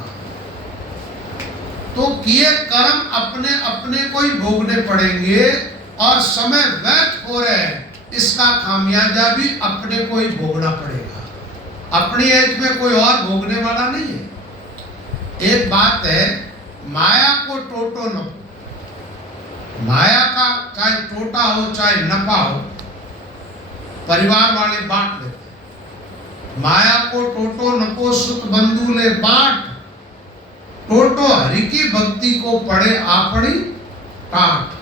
तो किए कर्म अपने अपने को ही भोगने पड़ेंगे, और समय व्यर्थ हो रहे हैं, इसका खामियाजा भी अपने को ही भोगना पड़ेगा। अपनी एज में कोई और भोगने वाला नहीं है। एक बात है, माया को टोटो न, माया का चाहे टोटा हो चाहे नफा हो, परिवार वाले बांट लेते। माया को टोटो नपो सुत बंधु ले बांट, टोटो हरि की भक्ति को पड़े आपनी टाट।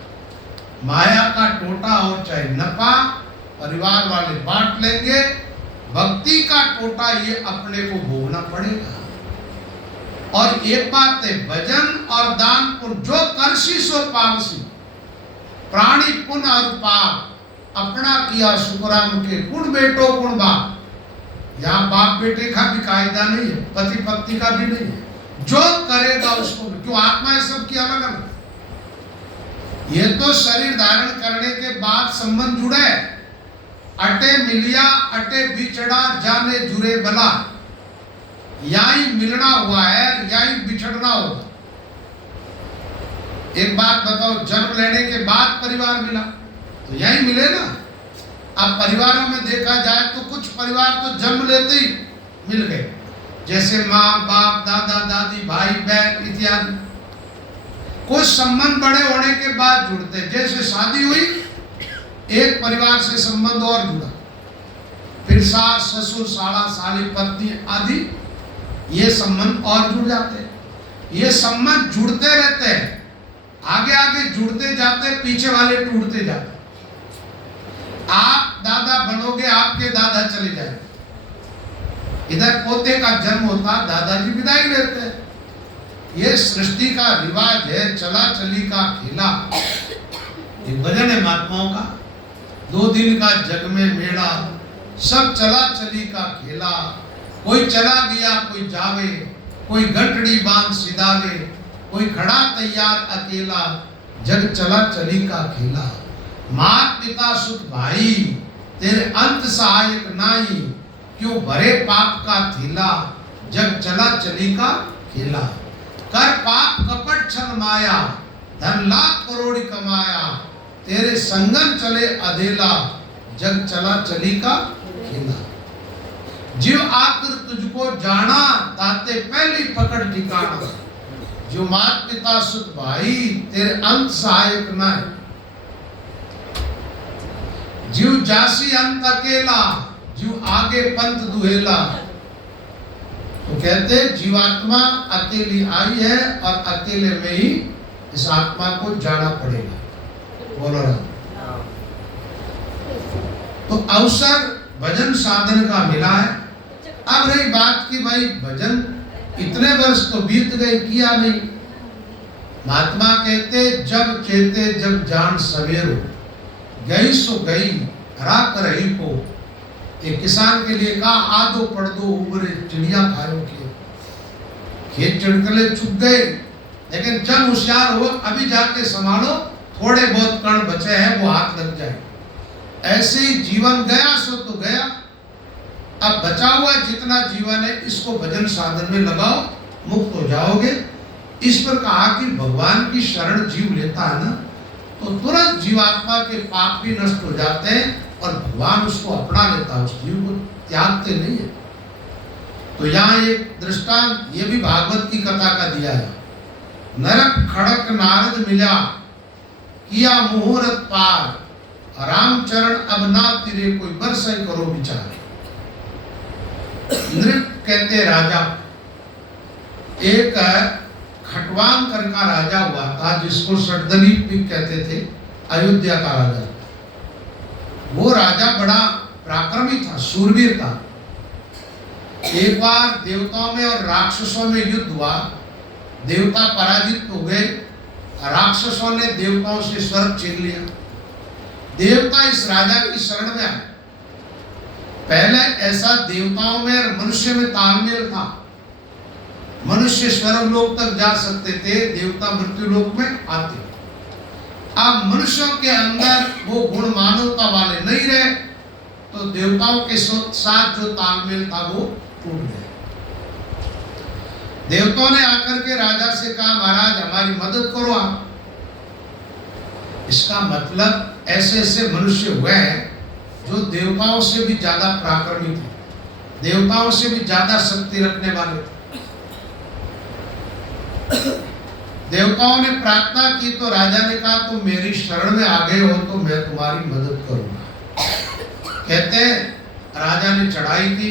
माया का टोटा हो चाहे नफा, परिवार वाले बांट लेंगे। भक्ति का टोटा ये अपने को भोगना पड़ेगा। और एक बात है, भजन और दान पुण्य जो करसी सो पावसी, प्राणी पुण्य और पाप अपना किया शुक्राम के, कुण बेटो कुण बाप। यहाँ बाप बेटे का भी कायदा नहीं है, पति पत्नी का भी नहीं है, जो करेगा उसको भी। क्यों? आत्मा है सबकी अलग अलग। ये तो शरीर धारण करने के बाद संबंध जुड़ा है। अटे मिलिया अटे बिछड़ा जाने जुरे बला, यही मिलना हुआ है, यही बिछड़ना होगा। एक बात बताओ, जन्म लेने के बाद परिवार मिला तो यही मिले ना। अब परिवारों में देखा जाए तो कुछ परिवार तो जन्म लेते ही मिल गए, जैसे माँ बाप दादा दादी भाई बहन इत्यादि। कुछ संबंध बड़े होने के बाद जुड़ते, जैसे शादी हुई एक परिवार से संबंध और जुड़ा, फिर सास ससुर साला साली पत्नी आदि ये संबंध और जुड़ जाते हैं। ये संबंध जुड़ते रहते हैं, आगे आगे जुड़ते जाते, पीछे वाले टूटते जाते। आप दादा बनोगे, आपके दादा चले जाएंगे। इधर पोते का जन्म होता, दादाजी विदाई लेते हैं। ये सृष्टि का रिवाज है, चला चली का खेला। एक भजन है महात्माओं का, 2 दिन का जग में मेला, सब चला चली का खेला। कोई चला गया कोई जावे, कोई गठड़ी बांध सिधा ले, कोई खड़ा तैयार अकेला, जग चला चली का खेला। मात पिता सुत भाई, तेरे अंत सहायक नाई, क्यों भरे पाप का थीला, जग चला चली का खेला। कर पाप कपट छल माया, धन लाख करोड़ कमाया, तेरे संगन चले अधेला, जग चला चली का खेला। जीव आकर तुझको जाना, ताते पहली पकड़ ठिकाना, जो मात पिता सुत भाई, तेरे अंत सहायक नाई, जीव जासी अंत अकेला, जीव आगे पंथ दुहेला। तो कहते जीवात्मा अकेली आई है और अकेले में ही इस आत्मा को जाना पड़ेगा। बोलो ना। तो अवसर भजन साधन का मिला है। अब रही बात की भाई भजन इतने वर्ष तो बीत गए, किया नहीं। महात्मा कहते जब चेते जब जान सवेरो, गई सो गई रात रही को। एक किसान के लिए कहा आदो पड़ दो उबरे चिड़िया खायो के, खेत चिड़कले चुप गए, लेकिन जब होशियार हो अभी जाके संभालो, थोड़े बहुत कण बचे हैं वो हाथ लग जाए। ऐसे ही जीवन गया सो तो गया, अब बचा हुआ जितना जीवन है इसको भजन साधन में लगाओ, मुक्त हो जाओगे। इस पर कहा कि भगवान की शरण जीव लेता है ना, तो तुरंत जीवात्मा के पाप भी नष्ट हो जाते हैं और भगवान उसको अपना लेता है, उस जीव को त्यागते नहीं है। तो यहाँ एक दृष्टांत ये भी भागवत की कथा का दिया है। नरक खड़क नारद मिला, किया मुहूर्त पार, रामचरण अब ना तिरे, कोई बरस करो विचार। नृप कहते राजा, एक खटवांकर का राजा हुआ था जिसको षटदलीप भी कहते थे, अयोध्या का राजा। वो राजा बड़ा पराक्रमी था, शूरवीर था। एक बार देवताओं में और राक्षसों में युद्ध हुआ, देवता पराजित हो गए, राक्षसों ने देवताओं से स्वर्ग छीन लिया। देवता इस राजा की शरण में आए। पहले ऐसा देवताओं में और मनुष्य में तालमेल था। मनुष्य स्वर्ग लोक तक जा सकते थे, देवता मृत्यु लोक में आते। अब मनुष्यों के अंदर वो गुण मानवता वाले नहीं रहे, तो देवताओं के साथ जो तालमेल था वो टूट गया। देवताओं ने आकर के राजा से कहा महाराज हमारी मदद करो आप। इसका मतलब ऐसे ऐसे मनुष्य हुए हैं जो देवताओं से भी ज्यादा पराक्रमी थे, देवताओं से भी ज्यादा शक्ति रखने वाले थे। देवताओं ने प्रार्थना की तो राजा ने कहा तुम मेरी शरण में आ गए हो तो मैं तुम्हारी मदद करूंगा। कहते राजा ने चढ़ाई की,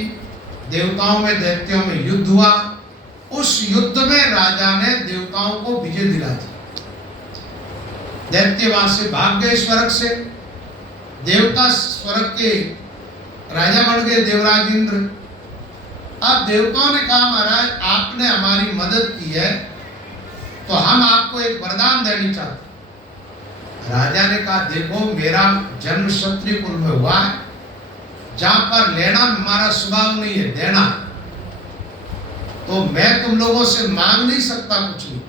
देवताओं में दैत्यों में युद्ध हुआ। उस युद्ध में राजा ने देवताओं को विजय दिला दी। दैत्य वहां से भाग गए स्वर्ग से, देवता स्वर्ग के राजा बन गए, देवराज इंद्र। अब देवताओं ने कहा महाराज आपने हमारी मदद की है तो हम आपको एक वरदान देनी चाहते। राजा ने कहा देखो मेरा जन्म क्षत्रिय कुल में हुआ है, जहां पर लेना हमारा स्वभाव नहीं है, देना, तो मैं तुम लोगों से मांग नहीं सकता कुछ भी,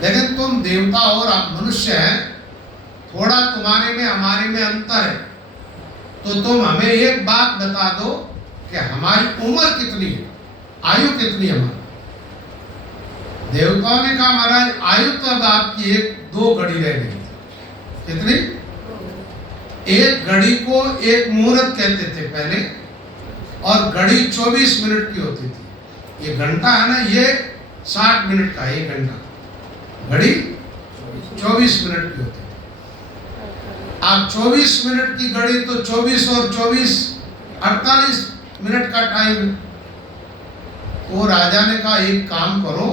लेकिन तुम देवता और आप मनुष्य हैं, थोड़ा तुम्हारे में हमारे में अंतर है, तो तुम हमें एक बात बता दो कि हमारी उम्र कितनी है, आयु कितनी है हमारी। देवताओं ने कहा महाराज आयु तो अब आपकी 1-2 घड़ी रह गई। कितनी? 1 घड़ी को 1 मुहूर्त कहते थे पहले, और घड़ी 24 मिनट की होती थी। ये घंटा है ना, ये 60 मिनट का, 1 घंटा, घड़ी 24 मिनट की होती थी। आप 24 मिनट की घड़ी तो 24 और 24 48 मिनट का टाइम। तो राजा ने कहा एक काम करो,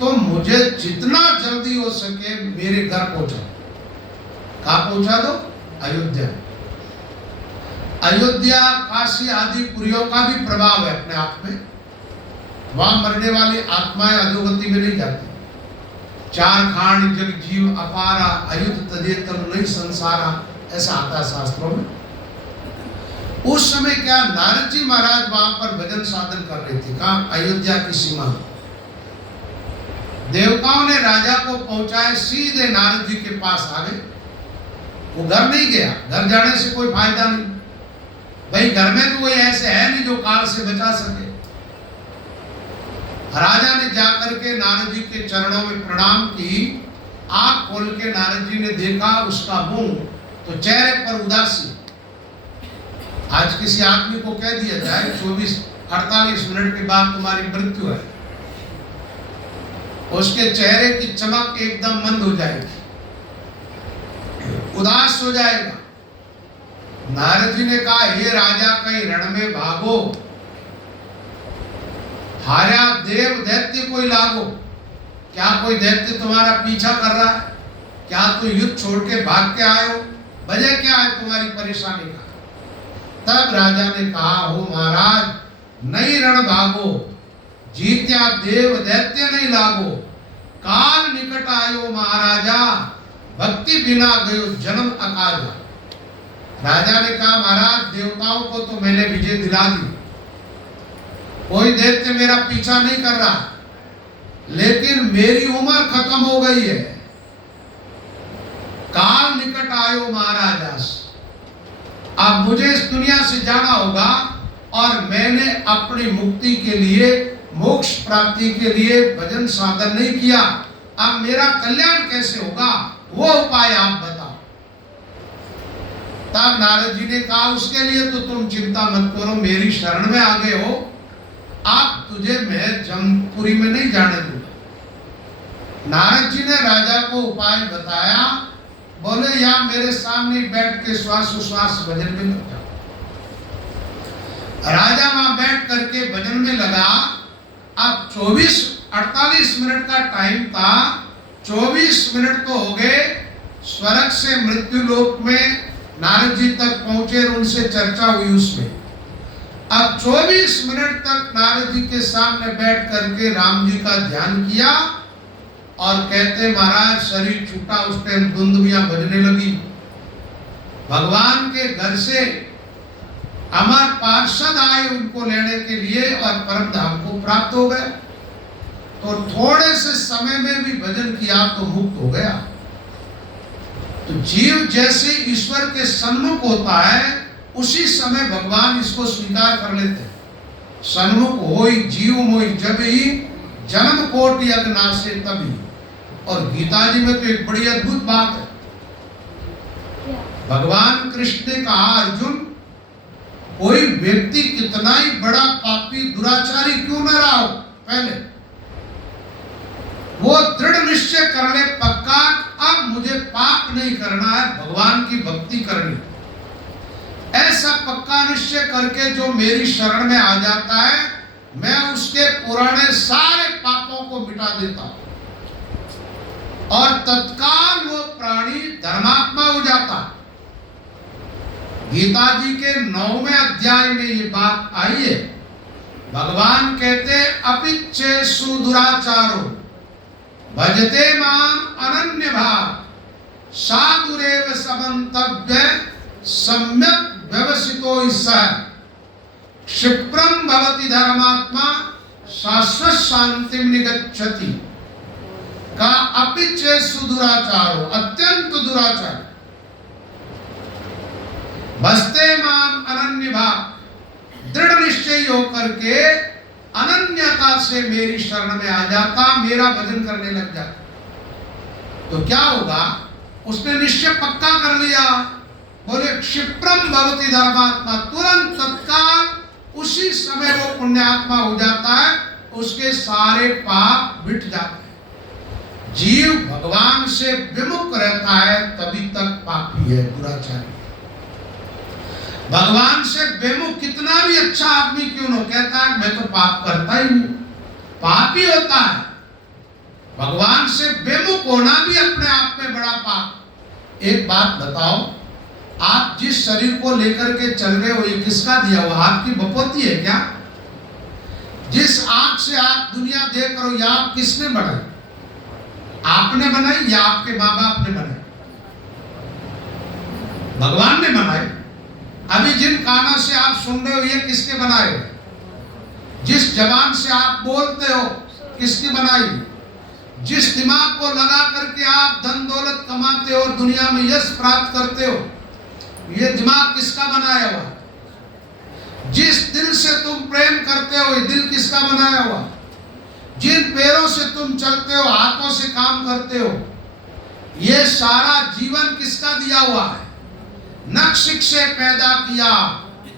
तो मुझे जितना जल्दी हो सके मेरे घर पहुंचा। कहाँ पहुंचा दो? अयोध्या। अयोध्या काशी आदि पुरियों का भी प्रभाव है अपने आप में, वहां मरने वाली आत्माएं अधोगति में नहीं जाती। 4 खांड जग जीव अपारा, अयुध तजे तनु नहीं संसारा, ऐसा आता शास्त्रों में। उस समय क्या नारद जी महाराज वहां पर भजन साधन कर रहे थे। कहाँ? अयोध्या की सीमा। देवताओं ने राजा को पहुंचाए, सीधे नारद जी के पास आ गए। वो घर नहीं गया, घर जाने से कोई फायदा नहीं भाई, घर में तो कोई ऐसे है नहीं जो काल से बचा सके। राजा ने जाकर के नारद जी के चरणों में प्रणाम की। आंख खोल के नारद जी ने देखा उसका मुंह, तो चेहरे पर उदासी। आज किसी आदमी को कह दिया जाए 24-48 मिनट के बाद तुम्हारी मृत्यु है, उसके चेहरे की चमक एकदम मंद हो जाएगी, उदास हो जाएगा। नारद जी ने कहा हे राजा कहीं रण में भागो, हारा देव दैत्य कोई लागो। क्या कोई दैत्य तुम्हारा पीछा कर रहा है? क्या तुम युद्ध छोड़ के भाग के आए हो? वजह क्या है तुम्हारी परेशानी का? तब राजा ने कहा हो महाराज नहीं रण भागो, जीत्या देव दैत्य नहीं लागो, काल निकट आयो महाराजा, भक्ति बिना गयो जन्म अकाजा। राजा ने कहा महाराज देवताओं को तो मैंने विजय दिला दी, कोई दैत्य मेरा पीछा नहीं कर रहा, लेकिन मेरी उम्र खत्म हो गई है, काल निकट आयो महाराजा, अब मुझे इस दुनिया से जाना होगा, और मैंने अपनी मुक्ति के लिए, मोक्ष प्राप्ति के लिए भजन साधन नहीं किया, अब मेरा कल्याण कैसे होगा, वो उपाय आप बताओ। तब नारद जी ने कहा उसके लिए तो तुम चिंता मत करो, मेरी शरण में आ गए हो, आप तुझे मैं जमपुरी में नहीं जाने दूंगा। नारद जी ने राजा को उपाय बताया, बोले या मेरे सामने बैठ के श्वास भजन में लग जाओ। राजा वहां बैठ करके भजन में लगा। अब 24-48 मिनट का टाइम था, 24 मिनट तो हो गए। स्वर्ग से मृत्यु लोक में नारद जी तक पहुंचे और उनसे चर्चा हुई उसमें। अब 24 मिनट तक नारद जी के सामने बैठ करके राम जी का ध्यान किया, और कहते महाराज शरीर छूटा, उस टाइम धुंधुमियां बजने लगी। भगवान के घर से अमर पार्षद आए उनको लेने के लिए, और परम धाम को प्राप्त हो गए। तो थोड़े से समय में भी भजन किया तो मुक्त हो गया। तो जीव जैसे ईश्वर के सन्मुख होता है, उसी समय भगवान इसको स्वीकार कर लेते हैं। सन्मुख होई जीव मोई जब ही, जन्म कोटि अग्नासे तभी। और गीता जी में तो एक बड़ी अद्भुत बात है। भगवान कृष्ण ने कहा अर्जुन, कोई व्यक्ति कितना ही बड़ा पापी दुराचारी क्यों न रहा हो, पहले वो दृढ़ निश्चय कर ले पक्का, अब मुझे पाप नहीं करना है, भगवान की भक्ति करनी। ऐसा पक्का निश्चय करके जो मेरी शरण में आ जाता है, मैं उसके पुराने सारे पापों को मिटा देता हूं, और तत्काल वो प्राणी धर्मात्मा हो जाता। गीता जी के 9वें अध्याय में ये बात आई है। भगवान कहते अपिच्छे सुदुराचारो भजते माम अनन्य भाव, साधुरेव समन्तव्य सम्यक व्यवसितो सः क्षिप्रम भवति धर्मात्मा शाश्वत शांतिम निगच्छति। का अपिचे सुदुराचारो, अत्यंत दुराचार, बसते माम अनन्य भाव, दृढ़ निश्चय होकर के अनन्यता से मेरी शरण में आ जाता, मेरा भजन करने लग जाता, तो क्या होगा? उसने निश्चय पक्का कर लिया। बोले क्षिप्रम भवति धर्मात्मा, तुरंत तत्काल उसी समय वो पुण्यात्मा हो जाता है, उसके सारे पाप मिट जाते हैं। जीव भगवान से विमुख रहता है तभी तक पापी है, दुराचारी। भगवान से विमुख कितना भी अच्छा आदमी क्यों न कहता है मैं तो पाप करता ही हूं, पापी होता है। भगवान से विमुख होना भी अपने आप में बड़ा पाप। एक बात बताओ, आप जिस शरीर को लेकर के चल रहे हो ये किसका दिया हुआ? आपकी बपोती है क्या? जिस आंख से आप दुनिया देख रहे हो या आप किसने बनाई? आपने बनाई या आपके माँ बाप ने बनाई? भगवान ने बनाई। अभी जिन कानों से आप सुन रहे हो ये किसके बनाए? जिस जबान से आप बोलते हो किसकी बनाई? जिस दिमाग को लगा करके आप धन दौलत कमाते हो और दुनिया में यश प्राप्त करते हो, ये दिमाग किसका बनाया हुआ? जिस दिल से तुम प्रेम करते हो ये दिल किसका बनाया हुआ? जिन पैरों से तुम चलते हो, हाथों से काम करते हो, ये सारा जीवन किसका दिया हुआ है? नक्षिक से पैदा किया,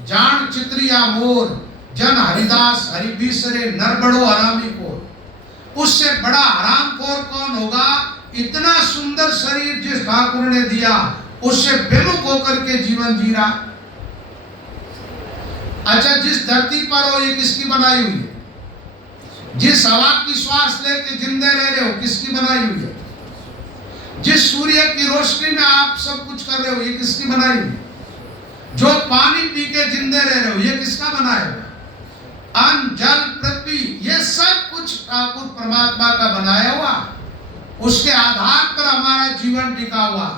जान चित्रिया मोर, जन हरिदास हरि बिसरे नर बड़ो हरामी को। उससे बड़ा हरामखोर कौन होगा? इतना सुंदर शरीर जिस ठाकुर ने दिया, उससे विमुख होकर के जीवन जी रहा। अच्छा, जिस धरती पर हो ये किसकी बनाई हुई है? जिस हवा की श्वास लेके जिंदे रह रहे हो किसकी बनाई हुई है? जिस सूर्य की रोशनी में आप सब कुछ कर रहे हो ये किसकी बनाई हुई? जो पानी पी के जिंदे रह रहे हो ये किसका बनाया हुआ? अन्न जल पृथ्वी ये सब कुछ ठाकुर परमात्मा का बनाया हुआ, उसके आधार पर हमारा जीवन टिका हुआ,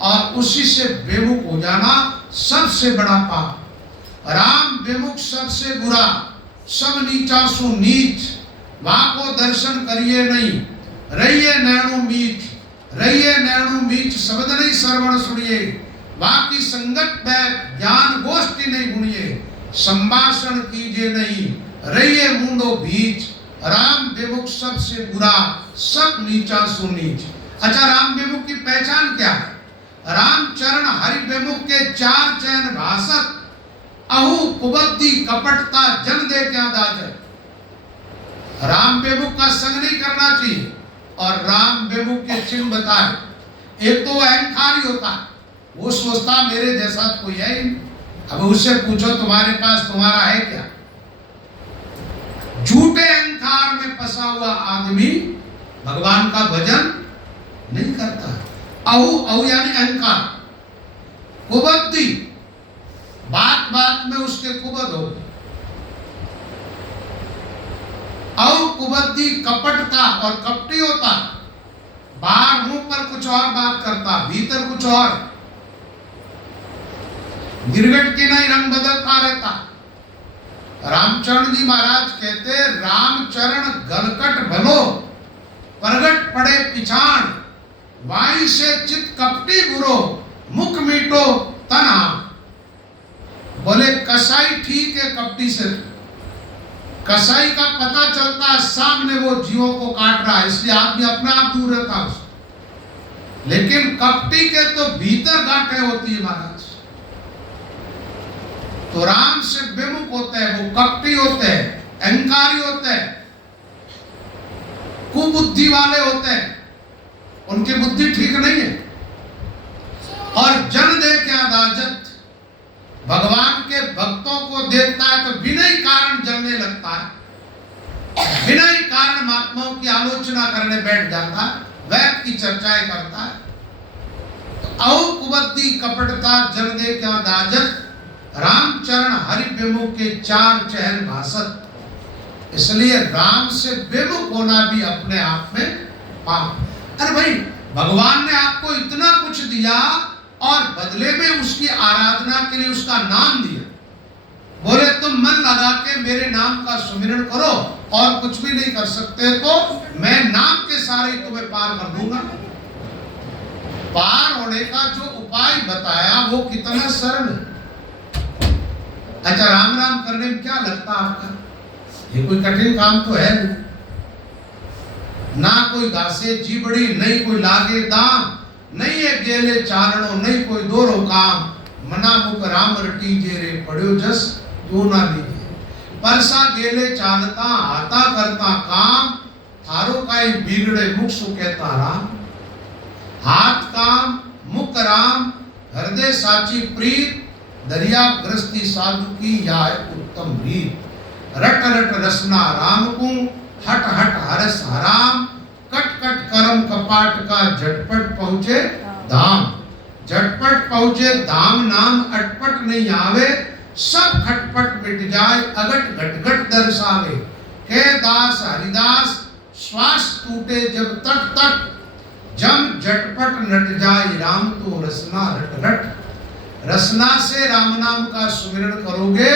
और उसी से विमुख हो जाना सबसे बड़ा पाप। राम विमुख सबसे बुरा, सब नीचा सु नीच, वहां को दर्शन करिए नहीं, रहिए नैणु मीच, रहिए नैणु मीच, शब्द नहीं श्रवण सुनिए, वहां की संगत में ज्ञान गोष्ठी नहीं गुनिए, संभाषण कीजिए नहीं, रहिए मुंडो बीच। राम विमुख सबसे बुरा, सब नीचा सु नीच। अच्छा, राम विमुख की पहचान क्या है? रामचरण हरि विमुख के चार चैन भाषक, अहु कुबद्दी कपटता जन दे क्या दाजर। राम विमुख का संग नहीं करना चाहिए, और राम विमुख के चिन्ह बताए। एक तो अहंकारी होता है, वो सोचता मेरे जैसा कोई है ही। अब उससे पूछो तुम्हारे पास तुम्हारा है क्या? झूठे अहंकार में फंसा हुआ आदमी भगवान का भजन नहीं करता। अहु, अहु यानी अहंकार, कुबद्दी, बात बात में उसके कुबद हो। और कुबद्दी कपटता और कपटी होता, बाहर मुंह पर कुछ और बात करता, भीतर कुछ और, गिरगट की नहीं रंग बदलता रहता। रामचरण जी महाराज कहते, रामचरण गलकट भलो प्रगट पड़े पिछाण, वाई से चित कपटी बुरो, मुख मीठो तना। बोले कसाई ठीक है कपटी से, कसाई का पता चलता है सामने वो जीवों को काट रहा है, इसलिए आदमी अपने आप दूर रहता है उससे। लेकिन कपटी के तो भीतर गांठें होती है महाराज। तो राम से विमुख होते हैं, वो कपटी होते हैं, अहंकारी होते हैं, कुबुद्धि वाले होते हैं, उनकी बुद्धि ठीक नहीं है। और जन दे क्या दाजत, भगवान के भक्तों को देखता है तो बिना ही कारण जलने लगता है, बिना ही कारण महात्माओं की आलोचना करने बैठ जाता है, वैद की चर्चाएं करता है। तो औ कुबद्दी कपटता जन दे क्या दाजत, रामचरण हरि विमुख के चार चहल भाषत। इसलिए राम से विमुख होना भी अपने आप में पाप। अरे भाई, भगवान ने आपको इतना कुछ दिया और बदले में उसकी आराधना के लिए उसका नाम दिया। बोले तुम मन लगा के मेरे नाम का सुमिरन करो और कुछ भी नहीं कर सकते तो मैं नाम के सारे तुम्हें पार कर दूंगा। पार होने का जो उपाय बताया वो कितना सरल है। अच्छा, राम राम करने में क्या लगता आपका? ये कोई कठिन काम तो है नहीं। ना कोई घासे जीबड़ी, नहीं कोई लागे दाम, नहीं है गेले चारणो, नहीं कोई दोरो काम। मना मुख राम रटी जेरे पड़ो जस तो ना लीजिए। परसा गेले चालता आता करता काम, थारो काई बिगड़े मुख सु कहता राम। हाथ काम मुख राम, हृदय साची प्रीत, दरिया ग्रस्ती साधु की या उत्तम रीत। रट रट रसना राम को, हट हट हरस हराम। कट कट करम कपाट का, झटपट पहुंचे धाम। झटपट पहुंचे धाम, नाम अटपट नहीं आवे। सब खटपट मिट जाए, अगट घट घट दर्शावे। हे दास हरिदास, श्वास टूटे जब तट तट। जम झटपट नट जाए राम तो रसना रट रट। रसना से राम नाम का सुमिरन करोगे,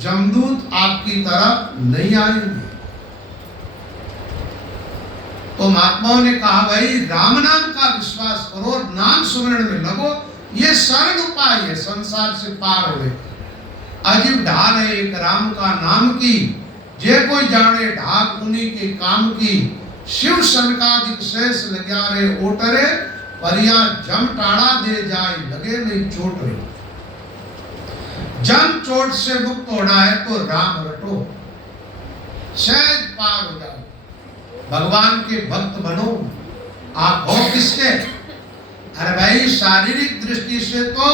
जमदूत आपकी तरफ नहीं आएंगे। तो महात्माओं ने कहा भाई राम नाम का विश्वास करो, नाम सुमिरन में लगो। ये सरल उपाय है संसार से पार होने का। अजीब ढाल है एक राम का नाम की, जे कोई जाने ढाक उन्हीं के काम की। शिव सनकादिक शेष लग्यारे ओटरे, परिया जम टाड़ा दे जाए लगे नहीं चोट रे। जम चोट से मुक्त होना है तो राम रटो, सहज पार हो जाओ। भगवान के भक्त बनो। आप हो किसके? अरे भाई, शारीरिक दृष्टि से तो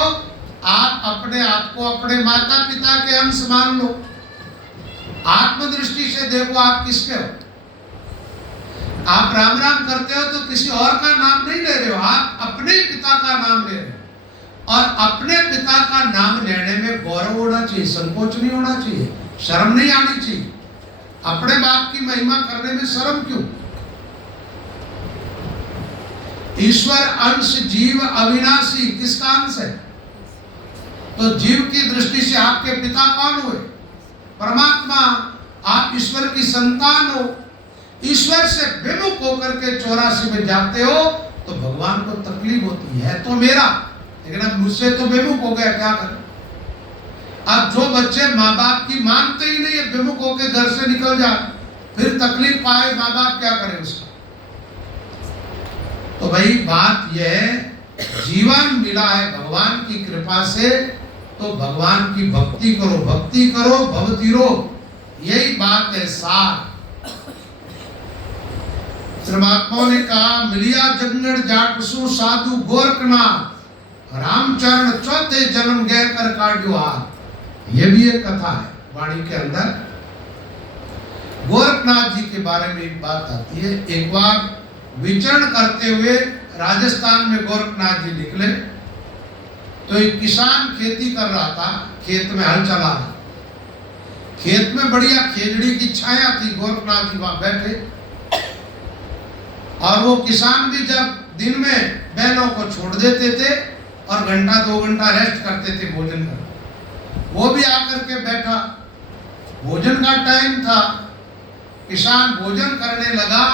आप अपने आप को अपने माता पिता के अंश मान लो। आत्म दृष्टि से देखो आप किसके हो। आप राम राम करते हो तो किसी और का नाम नहीं ले रहे हो, आप अपने पिता का नाम ले रहे हो। और अपने पिता का नाम लेने में गौरव होना चाहिए, संकोच नहीं होना चाहिए, शर्म नहीं आनी चाहिए। अपने बाप की महिमा करने में शर्म क्यों? ईश्वर अंश जीव अविनाशी, किसका अंश है? तो जीव की दृष्टि से आपके पिता कौन हुए? परमात्मा। आप ईश्वर की संतान हो। ईश्वर से विमुख होकर के 84 में जाते हो तो भगवान को तकलीफ होती है तो मेरा, लेकिन अब मुझसे तो विमुख हो गया, क्या करें? अब जो बच्चे माँ बाप की मानते ही नहीं है, विमुख होकर घर से निकल जाए, फिर तकलीफ पाए माँ बाप, क्या करें उसका? तो भाई बात यह है, जीवन मिला है भगवान की कृपा से, तो भगवान की भक्ति करो। भक्ति करो भवति रो, यही बात है सार। श्रीमात्माओं ने कहा मिलिया जंगड़ जाटसु साधु गोरखनाथ, रामचरण चौथे जन्म गए कर काट्यो हाथ। ये भी एक कथा है वाणी के अंदर। गोरखनाथ जी के बारे में एक बात आती है। एक बार विचरण करते हुए राजस्थान में गोरखनाथ जी निकले तो एक किसान खेती कर रहा था, खेत में हल चला रहा। खेत में बढ़िया खेजड़ी की छाया थी, गोरखनाथ जी वहां बैठे। और वो किसान भी जब दिन में बैलों को छोड़ देते थे और घंटा 2 घंटा रेस्ट करते थे भोजन कर, वो भी आकर के बैठा। भोजन का टाइम था, किसान भोजन करने लगा।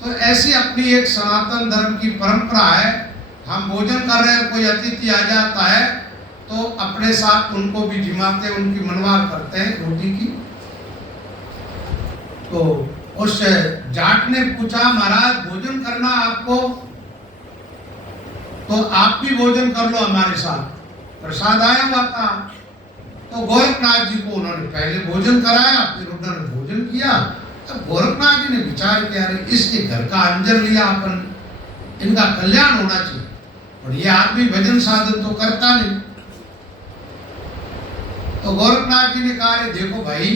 तो ऐसी अपनी एक सनातन धर्म की परंपरा है, हम भोजन कर रहे हैं, कोई अतिथि आ जाता है तो अपने साथ उनको भी जिमाते, उनकी मनवार करते हैं रोटी की। तो उस जाट ने पूछा महाराज भोजन करना आपको, तो आप भी भोजन कर लो हमारे साथ, प्रसाद आया हुआ था। तो गोरखनाथ जी को उन्होंने पहले भोजन कराया, फिर उन्होंने भोजन किया। तब गोरखनाथ जी ने विचार किया, इसके घर का अंजर लिया अपन, इनका कल्याण होना चाहिए, और ये आदमी भजन साधन तो करता नहीं। तो गोरखनाथ जी ने कहा देखो भाई,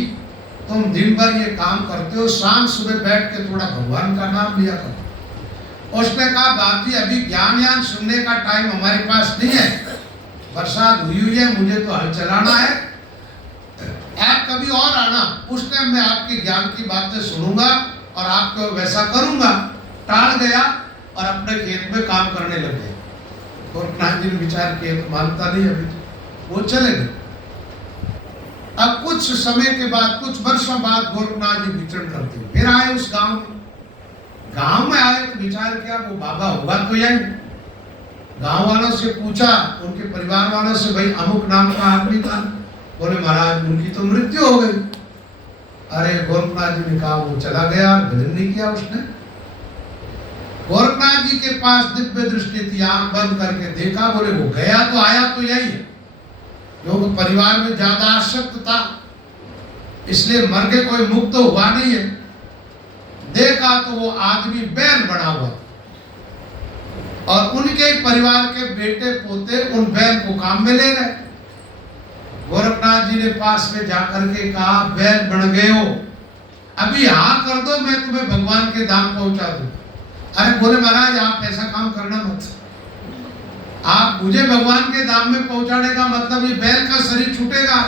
तुम दिन भर ये काम करते हो, शाम सुबह बैठ के थोड़ा भगवान का नाम लिया करो। उसने कहा बाप जी अभी ज्ञान यान सुनने का टाइम हमारे पास नहीं है, बरसात हुई है, मुझे तो हल चलाना है। आप कभी और आना, उस टाइम मैं आपके ज्ञान की बातें सुनूंगा और आपको वैसा करूंगा। टाल गया और अपने खेत में काम करने लग गए। गोरखनाथ जी ने विचार किया तो मानता नहीं अभी, वो चले गए। अब कुछ समय के बाद, कुछ वर्षों बाद गोरखनाथ जी विचरण करते हुए फिर आए उस गांव में। गांव में आए तो विचार किया वो बाबा होगा तो यही। गांव वालों से पूछा, उनके परिवार वालों से, भाई अमुक नाम का आदमी था। बोले महाराज उनकी तो मृत्यु हो गई। अरे गोरखनाथ जी ने कहा वो चला गया, भजन नहीं किया उसने। गोरखनाथ जी के पास दिव्य दृष्टि थी, आंख बंद करके देखा, बोले वो गया तो आया तो यही है। क्योंकि परिवार में ज्यादा आसक्त था, इसलिए मर के कोई मुक्त तो हुआ नहीं है। देखा तो वो आदमी बैल बना हुआ और उनके परिवार के बेटे पोते उन बैल को काम में ले रहे। गोरखनाथ जी ने पास में जाकर के कहा, बैल बन गए हो, अभी हाँ कर दो, मैं तुम्हें भगवान के धाम पहुंचा दूं। अरे बोले महाराज आप ऐसा काम करना मत, आप मुझे भगवान के धाम में पहुंचाने का मतलब ये बैल का शरीर छूटेगा,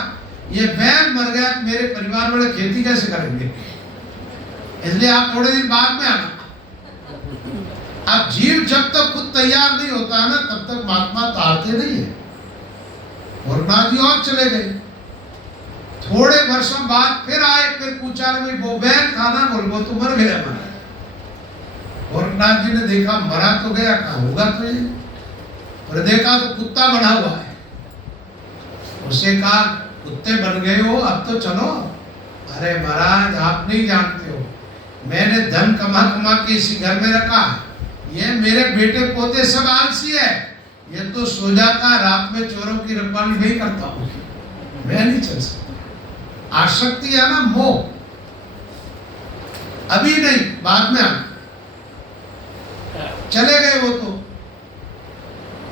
ये बैल मर गया तो मेरे परिवार वाले खेती कैसे करेंगे, इसलिए आप थोड़े दिन बाद में आना। अब जीव जब तक खुद तैयार नहीं होता है ना, तब तक महात्मा तारते नहीं है। गोरखनाथ जी और चले गए। थोड़े वर्षों बाद फिर आए, फिर पूछा भाई वो बैल खाना, बोल वो तो मर गया। मरा गोरखनाथ जी ने देखा मरा तो गया, कहाँ होगा तो ये, और देखा तो कुत्ता बना हुआ है। उसे कहा कुत्ते बन गए हो, अब तो चलो। अरे महाराज आप नहीं जानते हो, मैंने धन कमा कमा के इसी घर में रखा, ये मेरे बेटे पोते सब आलसी है, ये तो सो जाता, रात में चोरों की रखवाली नहीं करता हूँ, मैं नहीं चल सकता। आसक्ति है ना, मोह। अभी नहीं, बाद में आना। चले गए वो तो।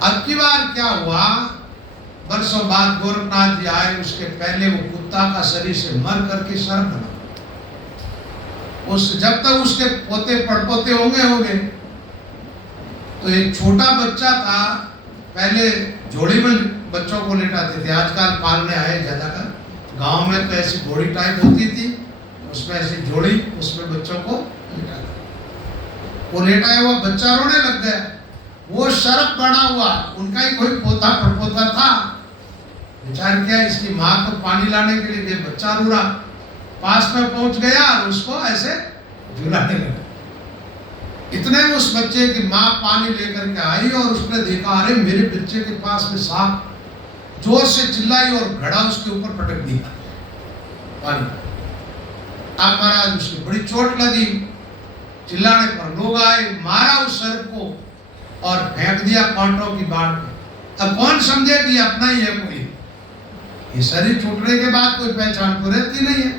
अब की बार क्या हुआ, वर्षों बाद गोरखनाथ जी आए, उसके पहले वो कुत्ता का शरीर से मर करके सर बना। उस जब तक उसके पोते पड़पोते होंगे तो एक छोटा बच्चा था, पहले झोड़ी में बच्चों को लेटाते थे, आजकल पालने आए ज्यादातर। गांव में तो ऐसी घोड़ी टाइप होती थी, उसमें ऐसी झोड़ी, उसमें बच्चों को लेटाते। वो लेटाया हुआ बच्चा रोने लग गया, वो शरप बना हुआ, उनका ही कोई पोता पड़पोता था। विचार किया इसकी माँ तो पानी लाने के लिए गई, बच्चा रो रहा, पास में पहुंच गया और उसको ऐसे झुलाने लगा। इतने में उस बच्चे की माँ पानी लेकर के आई और उसने देखा, अरे मेरे बच्चे के पास में सांप, जोर से चिल्लाई और घड़ा उसके ऊपर पटक दिया पानी। अब महाराज उसको बड़ी चोट लगी, चिल्लाने पर लोग आए, मारा उस सर्प को और फेंक दिया कांटों की बाढ़ में। अब कौन समझे कि अपना ही है कोई, ये शरीर छूटने के बाद कोई पहचान तो रहती नहीं है।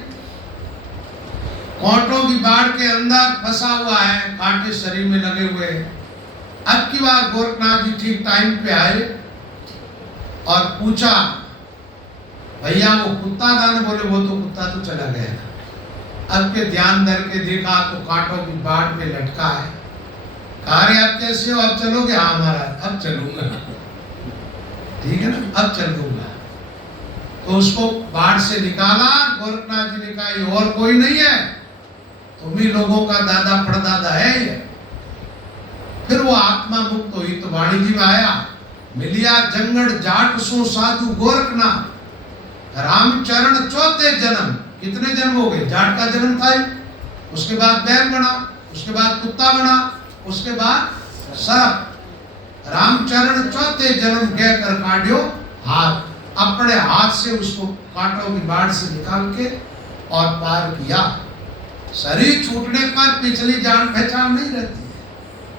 कांटों की बाढ़ के अंदर फंसा हुआ है, कांटे शरीर में लगे हुए। अब की बार गोरखनाथ जी ठीक टाइम पे आए और पूछा, भैया वो कुत्ता था ना? बोले वो तो कुत्ता तो चला गया। अब के ध्यान धर के देखा तो कांटों की बाढ़ पे लटका है। कहा रे आप कैसे हो, अब चलोगे? हाँ महाराज अब चलूंगा। ठीक है ना, अब चल दूंगा। तो उसको बाढ़ से निकाला। गोरखनाथ जी ने कहा ये और कोई नहीं है, तुम ही लोगों का दादा परदादा है ये। फिर वो आत्मा मुक्त हुई तो वाणी जी में आया, मिलिया जंगड़ जाट सो साधु गोरखनाथ, रामचरण चौथे जन्म। कितने जन्म हो गए? जाट का जन्म था, उसके बाद बैल बना, उसके बाद कुत्ता बना, उसके बाद सर्प। रामचरण चौथे जन्म कहकर काटियो हाथ, अपने हाथ से उसको कांटों की बाढ़ से निकाल के और पार किया। शरीर छूटने पर पिछली जान पहचान नहीं रहती है।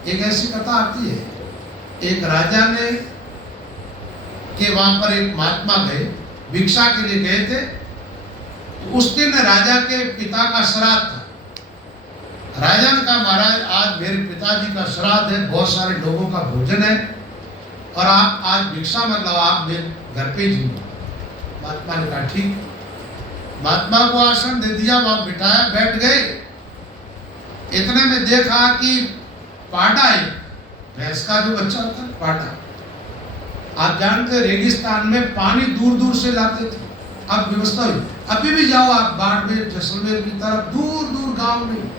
एक ऐसी कथा आती है, एक राजा ने के वहां पर एक महात्मा गए, भिक्षा के लिए गए थे। तो उस दिन राजा के पिता का श्राद्ध था। राजा ने कहा महाराज आज मेरे पिताजी का श्राद्ध है, बहुत सारे लोगों का भोजन है और आप आज भिक्षा मत लाओ, आप मेरे घर पे जी। महात्मा ने कहा ठीक। महात्मा को आसन दे दिया, वहां बिठाया, बैठ गए। इतने में देखा कि पाटा है, भैंस का जो बच्चा होता है पाटा। आप जानते रेगिस्तान में पानी दूर दूर से लाते थे, अब व्यवस्था हुई। अभी भी जाओ आप बाड़मेर जैसलमेर की तरफ, दूर दूर गांव में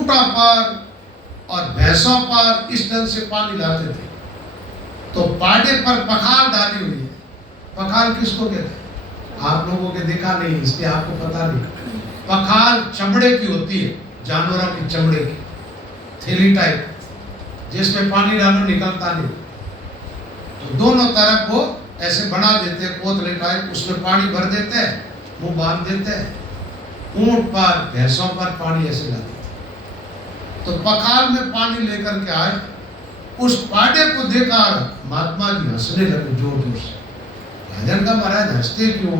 ऊंटों पर और भैंसों पर इस ढंग से पानी लाते थे। तो पाड़े पर पखाल डाली हुई है। पखाल किसको कहते हैं? आप लोगों के देखा नहीं, इसलिए आपको पता नहीं। पखाल चमड़े की होती है, जानवरों की चमड़े की, थैली टाइप, जिसमें पानी डालो निकलता नहीं। तो दोनों तरफ वो ऐसे बना देते हैं, कोतले टाइप, उसमें पानी भर देते हैं, मुंह बांध देते हैं। ऊंट पर भैंसों पर पानी ऐसे ला देते। तो पखाल में पानी लेकर के आए, उस पाड़े को देखा महात्मा जी हंसने लगे जोर जोर से। राजन का महाराज हंसते क्यों?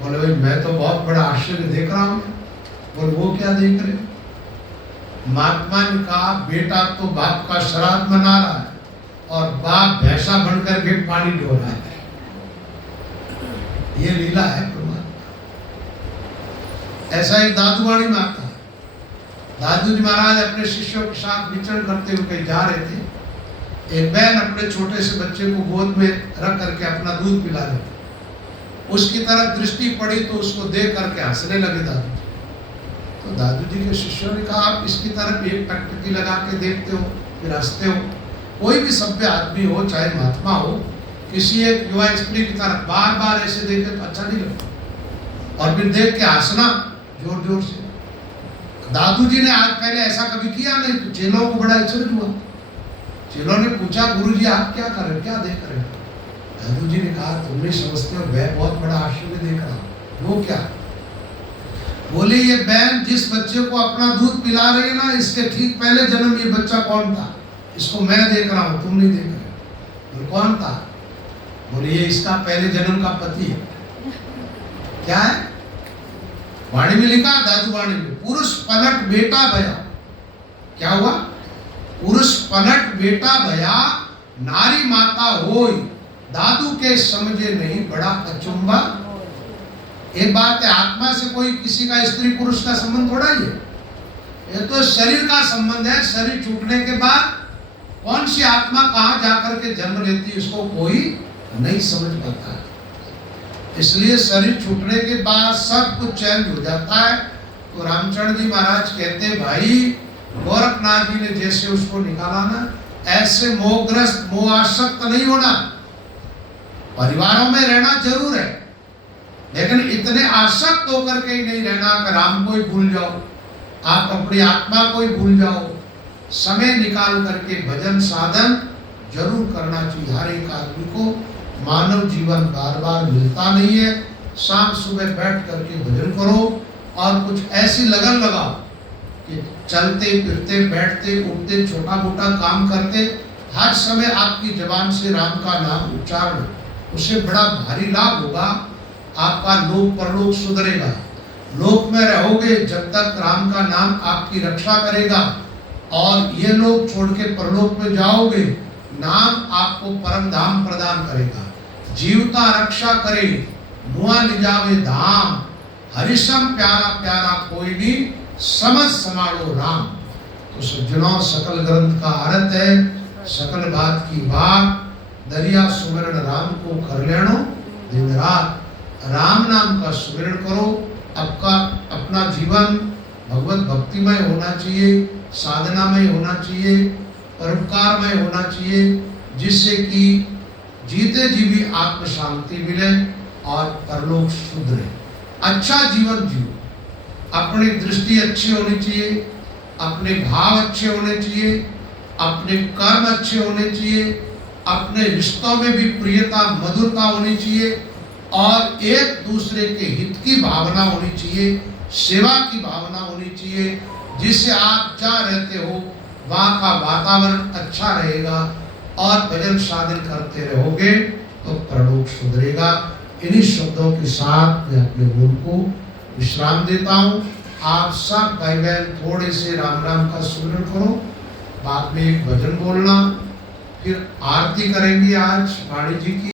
बोले भाई मैं तो बहुत बड़ा आश्चर्य देख रहा हूँ। बोले वो क्या देख रहे? महात्मा ने कहा बेटा तो बाप का श्राद्ध मना रहा है और बाप भैंसा बनकर के पानी ढो रहा है। ये लीला है परमात्मा। ऐसा एक दादूवाणी में आता है। दादू जी महाराज अपने शिष्यों के साथ विचरण करते हुए कहीं जा रहे थे। एक बहन अपने छोटे से बच्चे को गोद में रख करके अपना दूध पिला रही थी। उसकी तरफ दृष्टि पड़ी तो उसको देख करके हंसने लगे दादू जी। तो दादू जी के शिष्यों ने कहा आप इसकी तरफ एक टकटकी लगा के देखते हो फिर हंसते हो। कोई भी सभ्य आदमी हो, चाहे महात्मा हो, किसी एक युवा स्त्री की तरफ बार बार ऐसे देखे तो अच्छा नहीं लगता, और फिर देख के हंसना जोर जोर से। दादू जी ने आज पहले ऐसा कभी किया नहीं, तो चेलों को बड़ा आश्चर्य हुआ। चेलों ने पूछा गुरु जी आप क्या कर रहे, क्या देख रहे हो? दादू जी ने कहा तुम नहीं समझते हो, मैं बहुत बड़ा आश्चर्य देख रहा हूँ। वो क्या? बोले ये बहन जिस बच्चे को अपना दूध पिला रही है ना, इसके ठीक पहले जन्म ये बच्चा कौन था? इसको मैं देख रहा हूँ, तुम नहीं देख रहे। बोले कौन था? बोले ये इसका पहले जन्म का पति है। क्या है? वाणी में लिखा, दादू वाणी में, पुरुष पलट बेटा भया। क्या हुआ? पुरुष पलट बेटा भया, नारी माता होई, दादू के समझे नहीं बड़ा अचंबा। एक बात है, आत्मा से कोई किसी का स्त्री पुरुष का संबंध थोड़ा ही है, ये तो शरीर का संबंध है। शरीर छूटने के बाद कौन सी आत्मा कहाँ जाकर के जन्म लेती है इसको कोई नहीं समझ पाता है। इसलिए शरीर छूटने के बाद सब कुछ चेंज हो जाता है। तो रामचंद्र जी महाराज कहते भाई गोरखनाथ जी ने जैसे उसको निकाला ना, ऐसे मोहग्रस्त मोहासक्त नहीं होना। परिवारों में रहना जरूर है, लेकिन इतने आसक्त होकर के ही नहीं रहना कि राम को ही भूल जाओ, आप अपनी आत्मा को ही भूल जाओ। समय निकाल करके भजन साधन जरूर करना चाहिए हर एक आदमी को। मानव जीवन बार बार मिलता नहीं है। शाम सुबह बैठ करके भजन करो और कुछ ऐसी लगन लगाओ कि चलते फिरते बैठते उठते छोटा मोटा काम करते हर समय आपकी जबान से राम का नाम उच्चारण, उससे बड़ा भारी लाभ होगा। आपका लोक परलोक सुधरेगा। लोक में रहोगे जब तक राम का नाम आपकी रक्षा करेगा, और ये लोग छोड़ के परलोक में जाओगे, नाम आपको परम धाम प्रदान करेगा। जीवता रक्षा करे, मुआ ले जावे धाम, हरिशम प्यारा प्यारा कोई नहीं, समझ समाड़ो राम। तो सज्जनों, सकल ग्रंथ का अर्थ है, सकल बात की बात, दरिया सुमिरन राम को कर लेनो दिन रात। राम नाम का सुमिरन करो। आपका अपना जीवन भगवत भक्तिमय होना चाहिए, साधनामय होना चाहिए, परोपकारमय होना चाहिए, जिससे कि जीते जी भी आत्म शांति मिले और परलोक सुधरे। अच्छा जीवन जियो। अपनी दृष्टि अच्छी होनी चाहिए, अपने भाव अच्छे होने चाहिए, अपने कर्म अच्छे होने चाहिए, अपने रिश्तों में भी प्रियता मधुरता होनी चाहिए, और एक दूसरे के हित की भावना होनी चाहिए, सेवा की भावना होनी चाहिए, जिससे आप जहाँ रहते हो वहाँ का वातावरण अच्छा रहेगा और भजन साधन करते रहोगे तो परलोक सुधरेगा। इन्हीं शब्दों के साथ मैं अपने गुरु को विश्राम देता हूँ। आप सब भाई बहन थोड़े से राम राम का सुमिरन करो, बाद में एक भजन बोलना, फिर आरती करेंगे आज वाणी जी की।